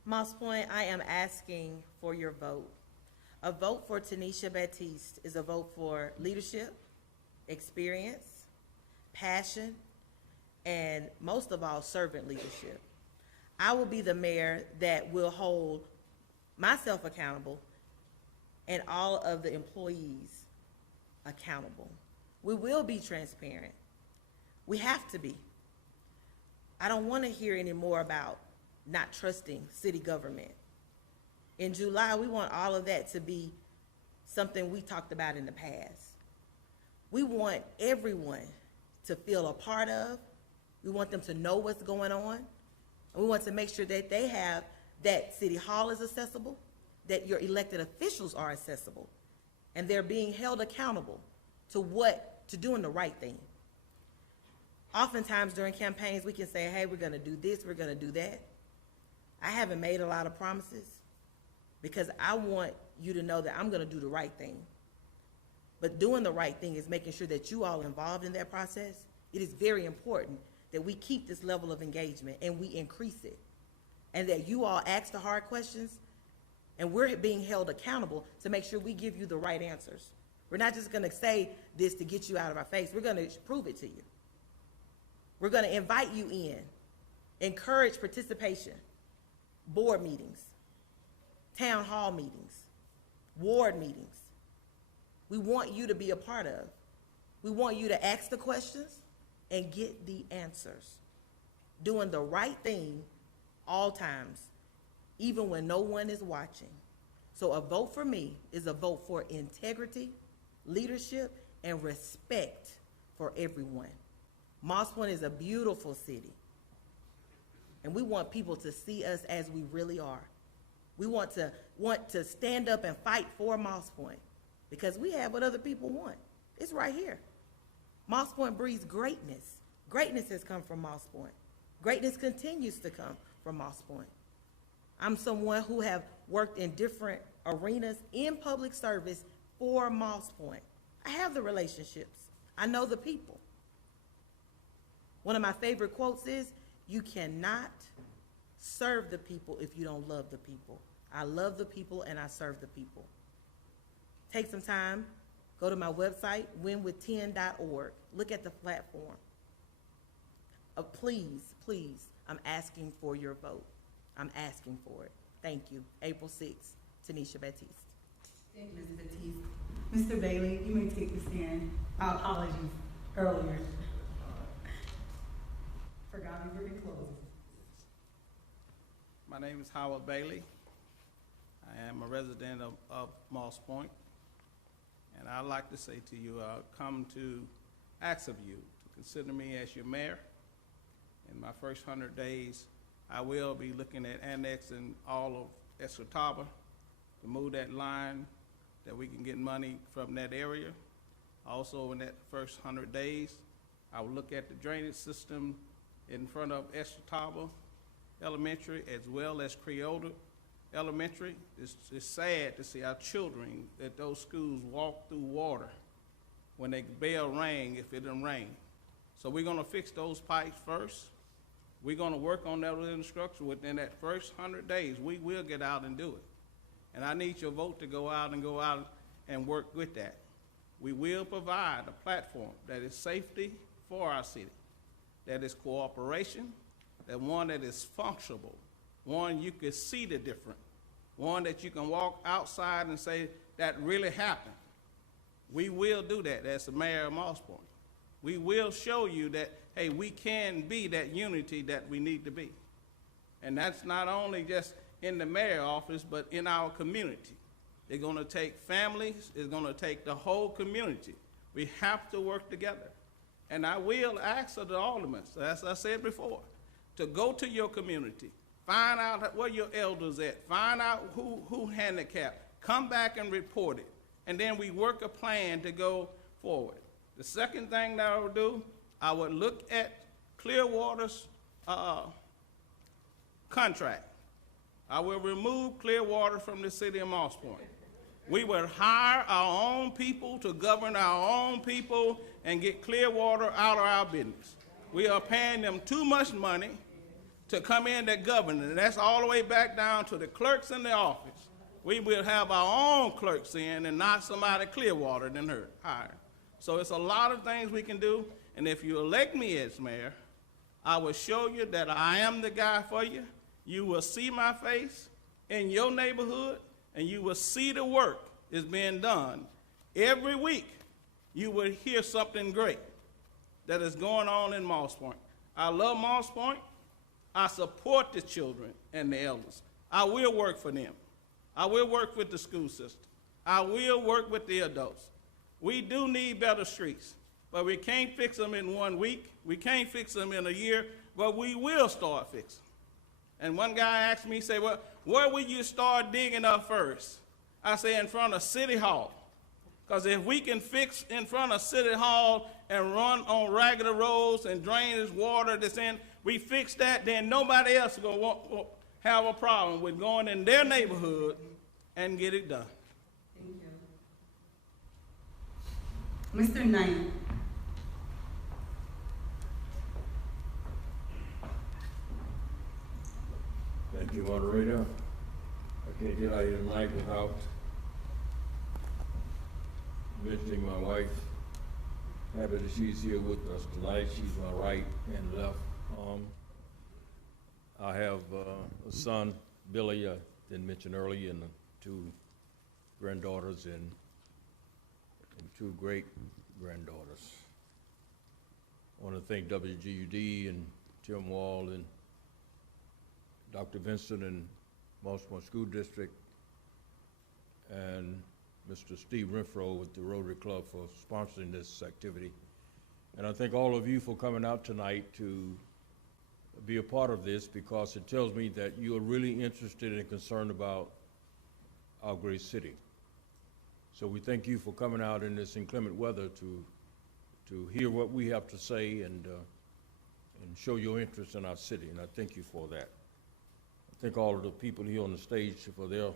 Moss Point, I am asking for your vote. A vote for Tanisha Batiste is a vote for leadership, experience, passion, and most of all, servant leadership. I will be the mayor that will hold myself accountable and all of the employees accountable. We will be transparent. We have to be. I don't want to hear any more about not trusting city government. In July, we want all of that to be something we talked about in the past. We want everyone to feel a part of. We want them to know what's going on. And we want to make sure that they have, that City Hall is accessible, that your elected officials are accessible, and they're being held accountable to doing the right thing. Oftentimes during campaigns, we can say, hey, we're gonna do this, we're gonna do that. I haven't made a lot of promises because I want you to know that I'm gonna do the right thing. But doing the right thing is making sure that you all involved in that process. It is very important that we keep this level of engagement and we increase it. And that you all ask the hard questions and we're being held accountable to make sure we give you the right answers. We're not just gonna say this to get you out of our face. We're gonna prove it to you. We're gonna invite you in, encourage participation. Board meetings, town hall meetings, ward meetings. We want you to be a part of. We want you to ask the questions and get the answers. Doing the right thing all times, even when no one is watching. So a vote for me is a vote for integrity, leadership, and respect for everyone. Moss Point is a beautiful city. And we want people to see us as we really are. We want to stand up and fight for Moss Point because we have what other people want. It's right here. Moss Point breeds greatness. Greatness has come from Moss Point. Greatness continues to come from Moss Point. I'm someone who have worked in different arenas in public service for Moss Point. I have the relationships. I know the people. One of my favorite quotes is, You cannot serve the people if you don't love the people. I love the people and I serve the people. Take some time, go to my website, winwith10.org. Look at the platform. Please, please, I'm asking for your vote. I'm asking for it. Thank you. April 6th, Tanisha Baptiste. Thank you, Mrs. Baptiste. Mr. Bailey, you may take the stand. Our apologies earlier. Forgot we were in closing. My name is Howard Bailey. I am a resident of Moss Point. And I'd like to say to you, I've come to ask of you to consider me as your mayor. In my first 100 days, I will be looking at annexing all of Escataba to move that line that we can get money from that area. Also, in that first 100 days, I will look at the drainage system in front of Escataba Elementary as well as Creole Elementary. It's sad to see our children at those schools walk through water when they bell ring if it doesn't rain. So we're gonna fix those pipes first. We're gonna work on that infrastructure within that first 100 days. We will get out and do it. And I need your vote to go out and work with that. We will provide a platform that is safety for our city, that is cooperation, that one that is functional, one you can see the difference, one that you can walk outside and say, that really happened. We will do that as the mayor of Moss Point. We will show you that, hey, we can be that unity that we need to be. And that's not only just in the mayor's office, but in our community. It's gonna take families, it's gonna take the whole community. We have to work together. And I will ask of the aldermen, as I said before, to go to your community, find out where your elders at, find out who handicapped, come back and report it. And then we work a plan to go forward. The second thing that I would do, I would look at Clearwater's contract. I will remove Clearwater from the city of Moss Point. We would hire our own people to govern our own people and get Clearwater out of our business. We are paying them too much money to come in that govern, and that's all the way back down to the clerks in the office. We will have our own clerks in and not somebody Clearwater than her hired. So it's a lot of things we can do, and if you elect me as mayor, I will show you that I am the guy for you. You will see my face in your neighborhood, and you will see the work is being done. Every week, you will hear something great that is going on in Moss Point. I love Moss Point. I support the children and the elders. I will work for them. I will work with the school system. I will work with the adults. We do need better streets, but we can't fix them in 1 week. We can't fix them in a year, but we will start fixing. And one guy asked me, he said, well, where will you start digging up first? I say, in front of City Hall. Because if we can fix in front of City Hall and run on regular roads and drainage water that's in, we fix that, then nobody else will have a problem with going in their neighborhood and get it done. Thank you. Mr. Knight. Thank you, moderator. I can't get out here tonight without mentioning my wife. Happy that she's here with us tonight. She's my right and left arm. I have a son, Billy, I didn't mention earlier, and 2 granddaughters and 2 great-granddaughters. I want to thank WGUD and Tim Wall and Dr. Vincent and Moss Point School District and Mr. Steve Renfro with the Rotary Club for sponsoring this activity. And I thank all of you for coming out tonight to be a part of this, because it tells me that you are really interested and concerned about our great city. So we thank you for coming out in this inclement weather to hear what we have to say and show your interest in our city, and I thank you for that. I thank all of the people here on the stage for their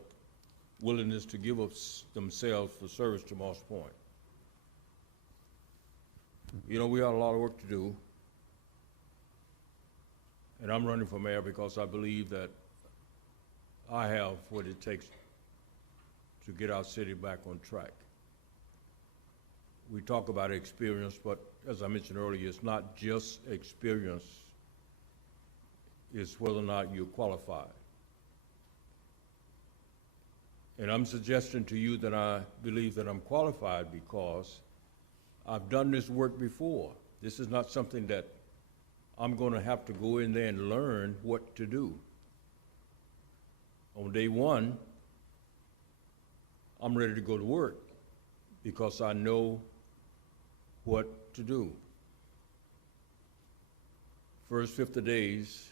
willingness to give up themselves for service to Moss Point. You know, we have a lot of work to do, And I'm running for mayor because I believe that I have what it takes to get our city back on track. We talk about experience, but as I mentioned earlier, it's not just experience, it's whether or not you're qualified. And I'm suggesting to you that I believe that I'm qualified because I've done this work before. This is not something that I'm going to have to go in there and learn what to do. On day one, I'm ready to go to work because I know what to do. First 50 days,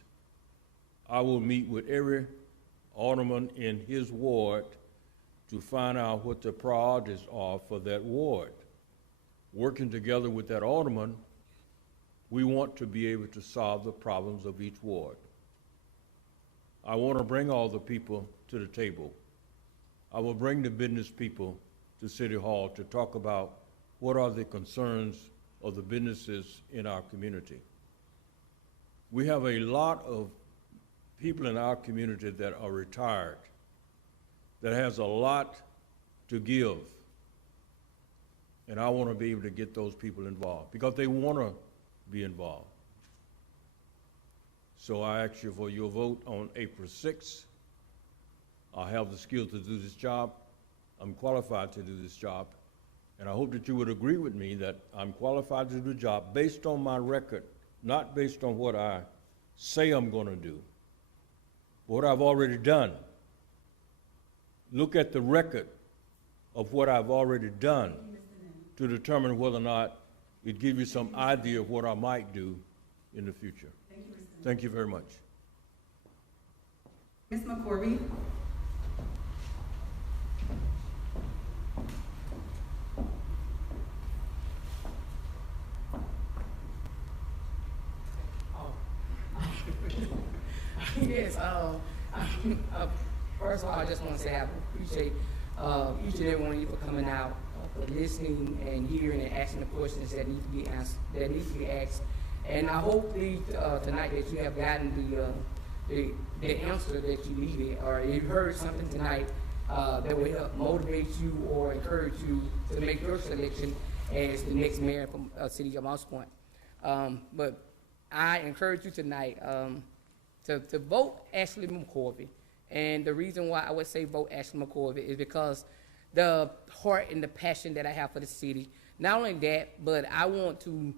I will meet with every alderman in his ward to find out what the priorities are for that ward. Working together with that alderman, we want to be able to solve the problems of each ward. I want to bring all the people to the table. I will bring the business people to City Hall to talk about what are the concerns of the businesses in our community. We have a lot of people in our community that are retired, that has a lot to give. And I want to be able to get those people involved because they want to be involved. So I ask you for your vote on April 6th. I have the skills to do this job. I'm qualified to do this job. And I hope that you would agree with me that I'm qualified to do the job based on my record, not based on what I say I'm going to do, but what I've already done. Look at the record of what I've already done to determine whether or not it gives you some idea of what I might do in the future. Thank you very much. Ms. McCorvey. Yes, first of all, I just want to say I appreciate each and every one of you for coming out, for listening and hearing and asking the questions that need to be answered, that need to be asked. And I hope tonight that you have gotten the answer that you needed, or you heard something tonight that will help motivate you or encourage you to make your selection as the next mayor from City of Moss Point. But I encourage you tonight to vote Ashley McCorvey. And the reason why I would say vote Ashley McCorvey is because the heart and the passion that I have for the city. Not only that, but I want to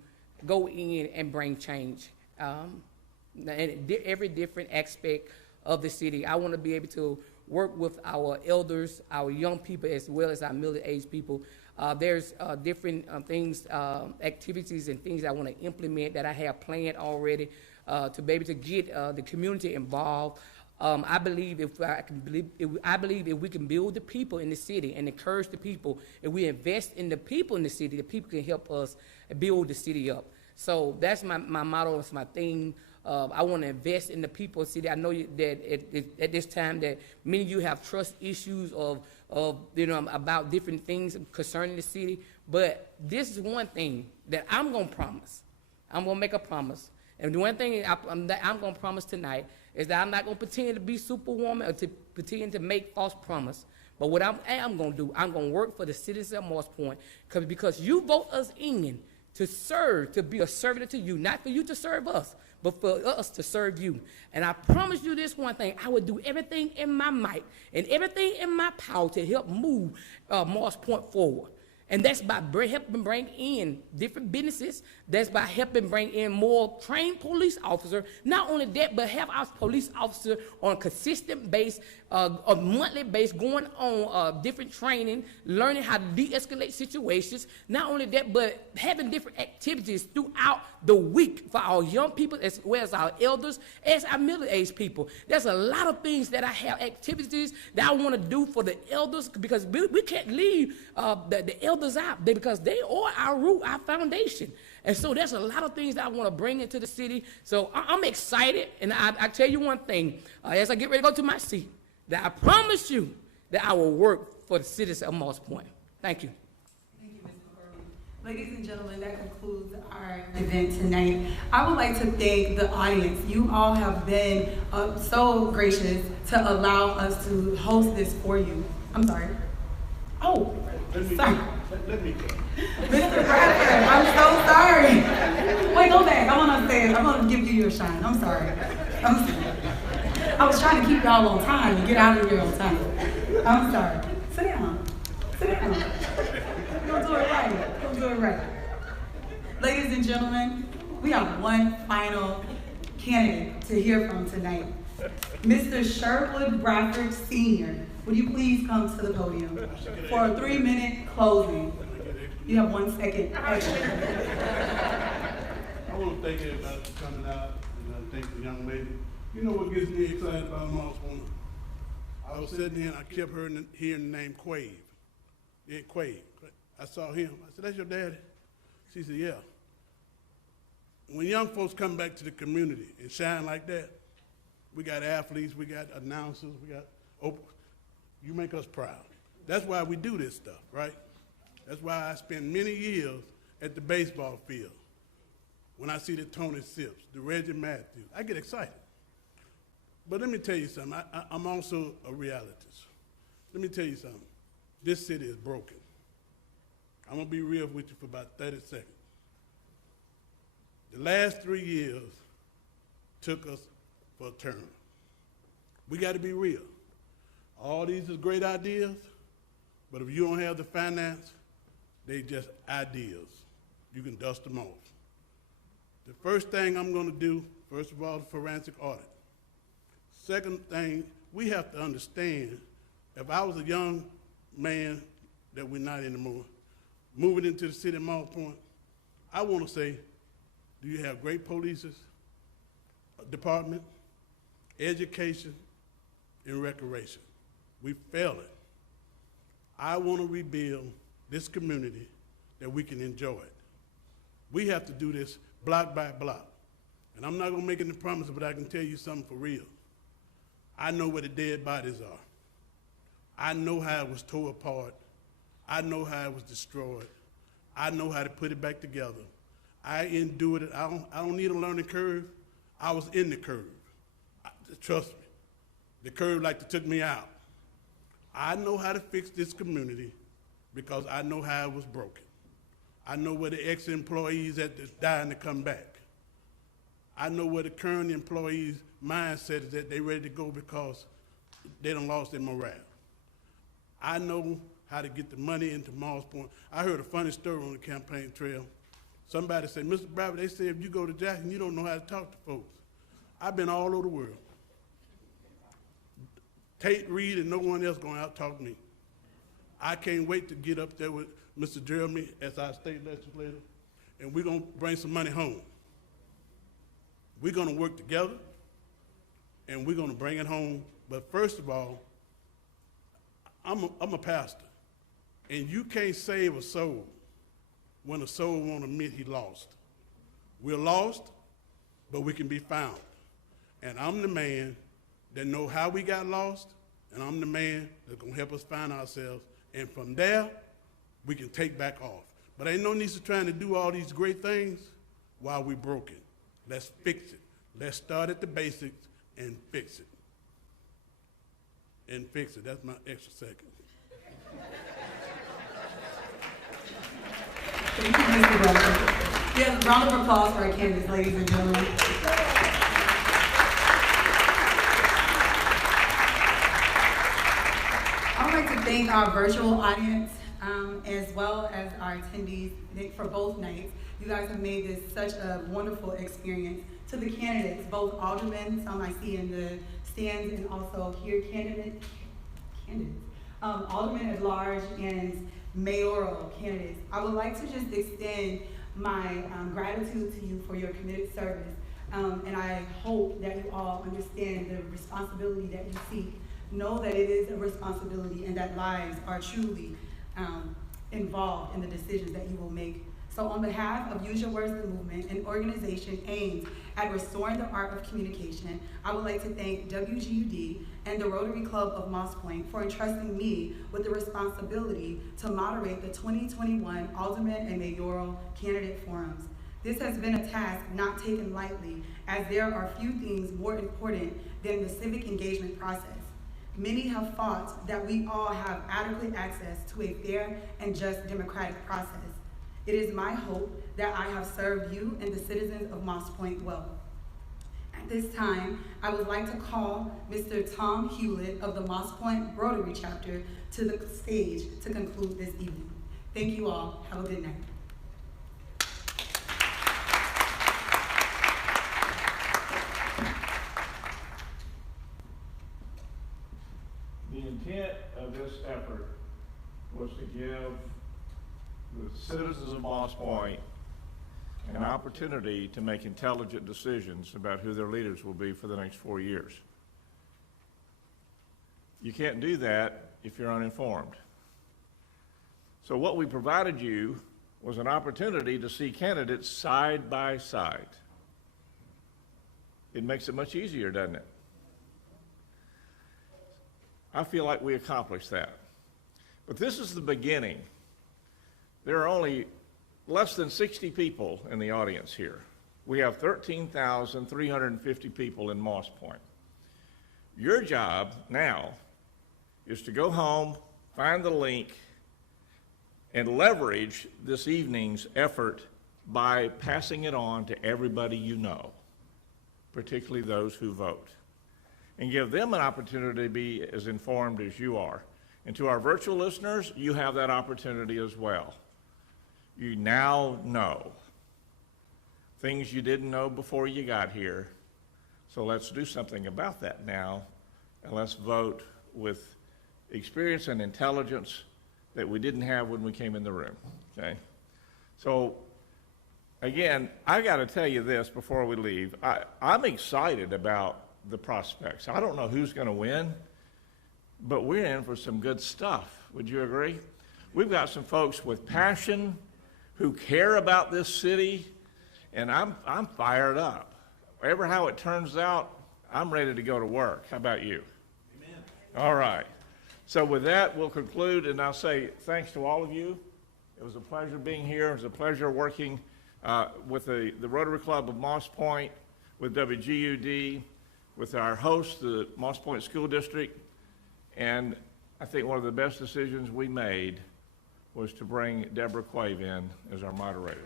go in and bring change. In every different aspect of the city. I want to be able to work with our elders, our young people, as well as our middle-aged people. There's different things, activities and things I want to implement that I have planned already to be able to get the community involved. I believe if we can build the people in the city and encourage the people, if we invest in the people in the city, the people can help us build the city up. So that's my motto, it's my theme. I want to invest in the people of the city. I know that at this time that many of you have trust issues of about different things concerning the city, but this is one thing that I'm going to promise. I'm going to make a promise. And the one thing I'm going to promise tonight is that I'm not going to pretend to be Superwoman or to pretend to make false promise. But what I am going to do, I'm going to work for the citizens of Moss Point because you vote us in to serve, to be a servant to you, not for you to serve us, but for us to serve you. And I promise you this one thing, I will do everything in my might and everything in my power to help move Moss Point forward. And that's by helping bring in different businesses. That's by helping bring in more trained police officers. Not only that, but have our police officers on a consistent base, a monthly base, going on different training, learning how to de-escalate situations. Not only that, but having different activities throughout the week for our young people as well as our elders, as our middle-aged people. There's a lot of things that I have, activities that I want to do for the elders because we can't leave the elders out because they are our root, our foundation. And so there's a lot of things that I want to bring into the city. So I'm excited, and I tell you one thing, as I get ready to go to my seat, that I promise you that I will work for the citizens of Moss Point. Thank you. Thank you, Mr. McCorvey. Ladies and gentlemen, that concludes our event tonight. I would like to thank the audience. You all have been so gracious to allow us to host this for you. I'm sorry. Oh, sorry. Let me go. Mr. Bradford, I'm so sorry. Wait, go back. I want to say, I'm going to give you your shine. I'm sorry. I was trying to keep y'all on time and get out of here on time. I'm sorry. Sit down. Sit down. You're going to do it right. You're going to do it right. Ladies and gentlemen, we have one final candidate to hear from tonight. Mr. Sherwood Bradford Sr., would you please come to the podium for a 3-minute closing? You have 1 second. I want to thank everybody for coming out, and I thank the young lady. You know what gets me excited about Moss Point? I was sitting here and I kept hearing the name Quave. Yeah, Quave. I saw him. I said, "That's your daddy?" She said, "Yeah." When young folks come back to the community and shine like that, we got athletes, we got announcers, we got you make us proud. That's why we do this stuff, right? That's why I spend many years at the baseball field. When I see the Tony Sips, the Reggie Matthews, I get excited. But let me tell you something. I'm also a realist. Let me tell you something. This city is broken. I'm going to be real with you for about 30 seconds. The last 3 years took us for a turn. We got to be real. All these is great ideas, but if you don't have the finance, they just ideas. You can dust them off. The first thing I'm going to do, first of all, the forensic audit. Second thing, we have to understand, if I was a young man that we're not anymore, moving into the city of Moss Point, I want to say, do you have great police department, education, and recreation? We failed it. I want to rebuild this community that we can enjoy it. We have to do this block by block. And I'm not going to make any promises, but I can tell you something for real. I know where the dead bodies are. I know how it was tore apart. I know how it was destroyed. I know how to put it back together. I endured it. I don't need a learning curve. I was in the curve. Trust me. The curve like it took me out. I know how to fix this community because I know how it was broken. I know where the ex-employees that's dying to come back. I know where the current employees' mindset is that they ready to go because they done lost their morale. I know how to get the money into Moss Point. I heard a funny story on the campaign trail. Somebody said, "Mr. Bradford, they say if you go to Jackson, you don't know how to talk to folks." I've been all over the world. Tate Reed and no one else going to out-talk me. I can't wait to get up there with Mr. Jeremy as our state legislator, and we're going to bring some money home. We're going to work together, and we're going to bring it home. But first of all, I'm a pastor, and you can't save a soul when a soul won't admit he lost. We're lost, but we can be found. And I'm the man that know how we got lost, and I'm the man that's going to help us find ourselves. And from there, we can take back off. But ain't no need to trying to do all these great things while we're broken. Let's fix it. Let's start at the basics and fix it. And fix it. That's my extra second. Thank you, Mr. Bradford. Yes, a round of applause for our candidates, ladies and gentlemen. I would like to thank our virtual audience as well as our attendees for both nights. You guys have made this such a wonderful experience. To the candidates, both aldermen, some I see in the stands, and also here candidates, Alderman-at-large and Mayoral candidates. I would like to just extend my gratitude to you for your committed service, and I hope that you all understand the responsibility that you seek. Know that it is a responsibility and that lives are truly involved in the decisions that you will make. So on behalf of Use Your Words the Movement, an organization aimed at restoring the art of communication, I would like to thank WGUD and the Rotary Club of Moss Point for entrusting me with the responsibility to moderate the 2021 Alderman and Mayoral Candidate Forums. This has been a task not taken lightly, as there are few things more important than the civic engagement process. Many have thought that we all have adequate access to a fair and just democratic process. It is my hope that I have served you and the citizens of Moss Point well. At this time, I would like to call Mr. Tom Hewlett of the Moss Point Rotary Chapter to the stage to conclude this evening. Thank you all. Have a good night. The intent of this effort was to give the citizens of Moss Point an opportunity to make intelligent decisions about who their leaders will be for the next 4 years. You can't do that if you're uninformed. So what we provided you was an opportunity to see candidates side by side. It makes it much easier, doesn't it? I feel like we accomplished that. But this is the beginning. There are only less than 60 people in the audience here. We have 13,350 people in Moss Point. Your job now is to go home, find the link, and leverage this evening's effort by passing it on to everybody you know, particularly those who vote, and give them an opportunity to be as informed as you are. And to our virtual listeners, you have that opportunity as well. You now know things you didn't know before you got here. So let's do something about that now, and let's vote with experience and intelligence that we didn't have when we came in the room, okay? So, again, I got to tell you this before we leave. I'm excited about the prospects. I don't know who's going to win, but we're in for some good stuff. Would you agree? We've got some folks with passion who care about this city, and I'm fired up. Whatever how it turns out, I'm ready to go to work. How about you? Amen. All right. So with that, we'll conclude, and I'll say thanks to all of you. It was a pleasure being here. It was a pleasure working with the Rotary Club of Moss Point, with WGUD, with our host, the Moss Point School District, and I think one of the best decisions we made was to bring Deborah Quave in as our moderator.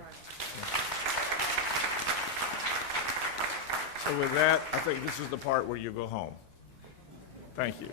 So with that, I think this is the part where you go home. Thank you.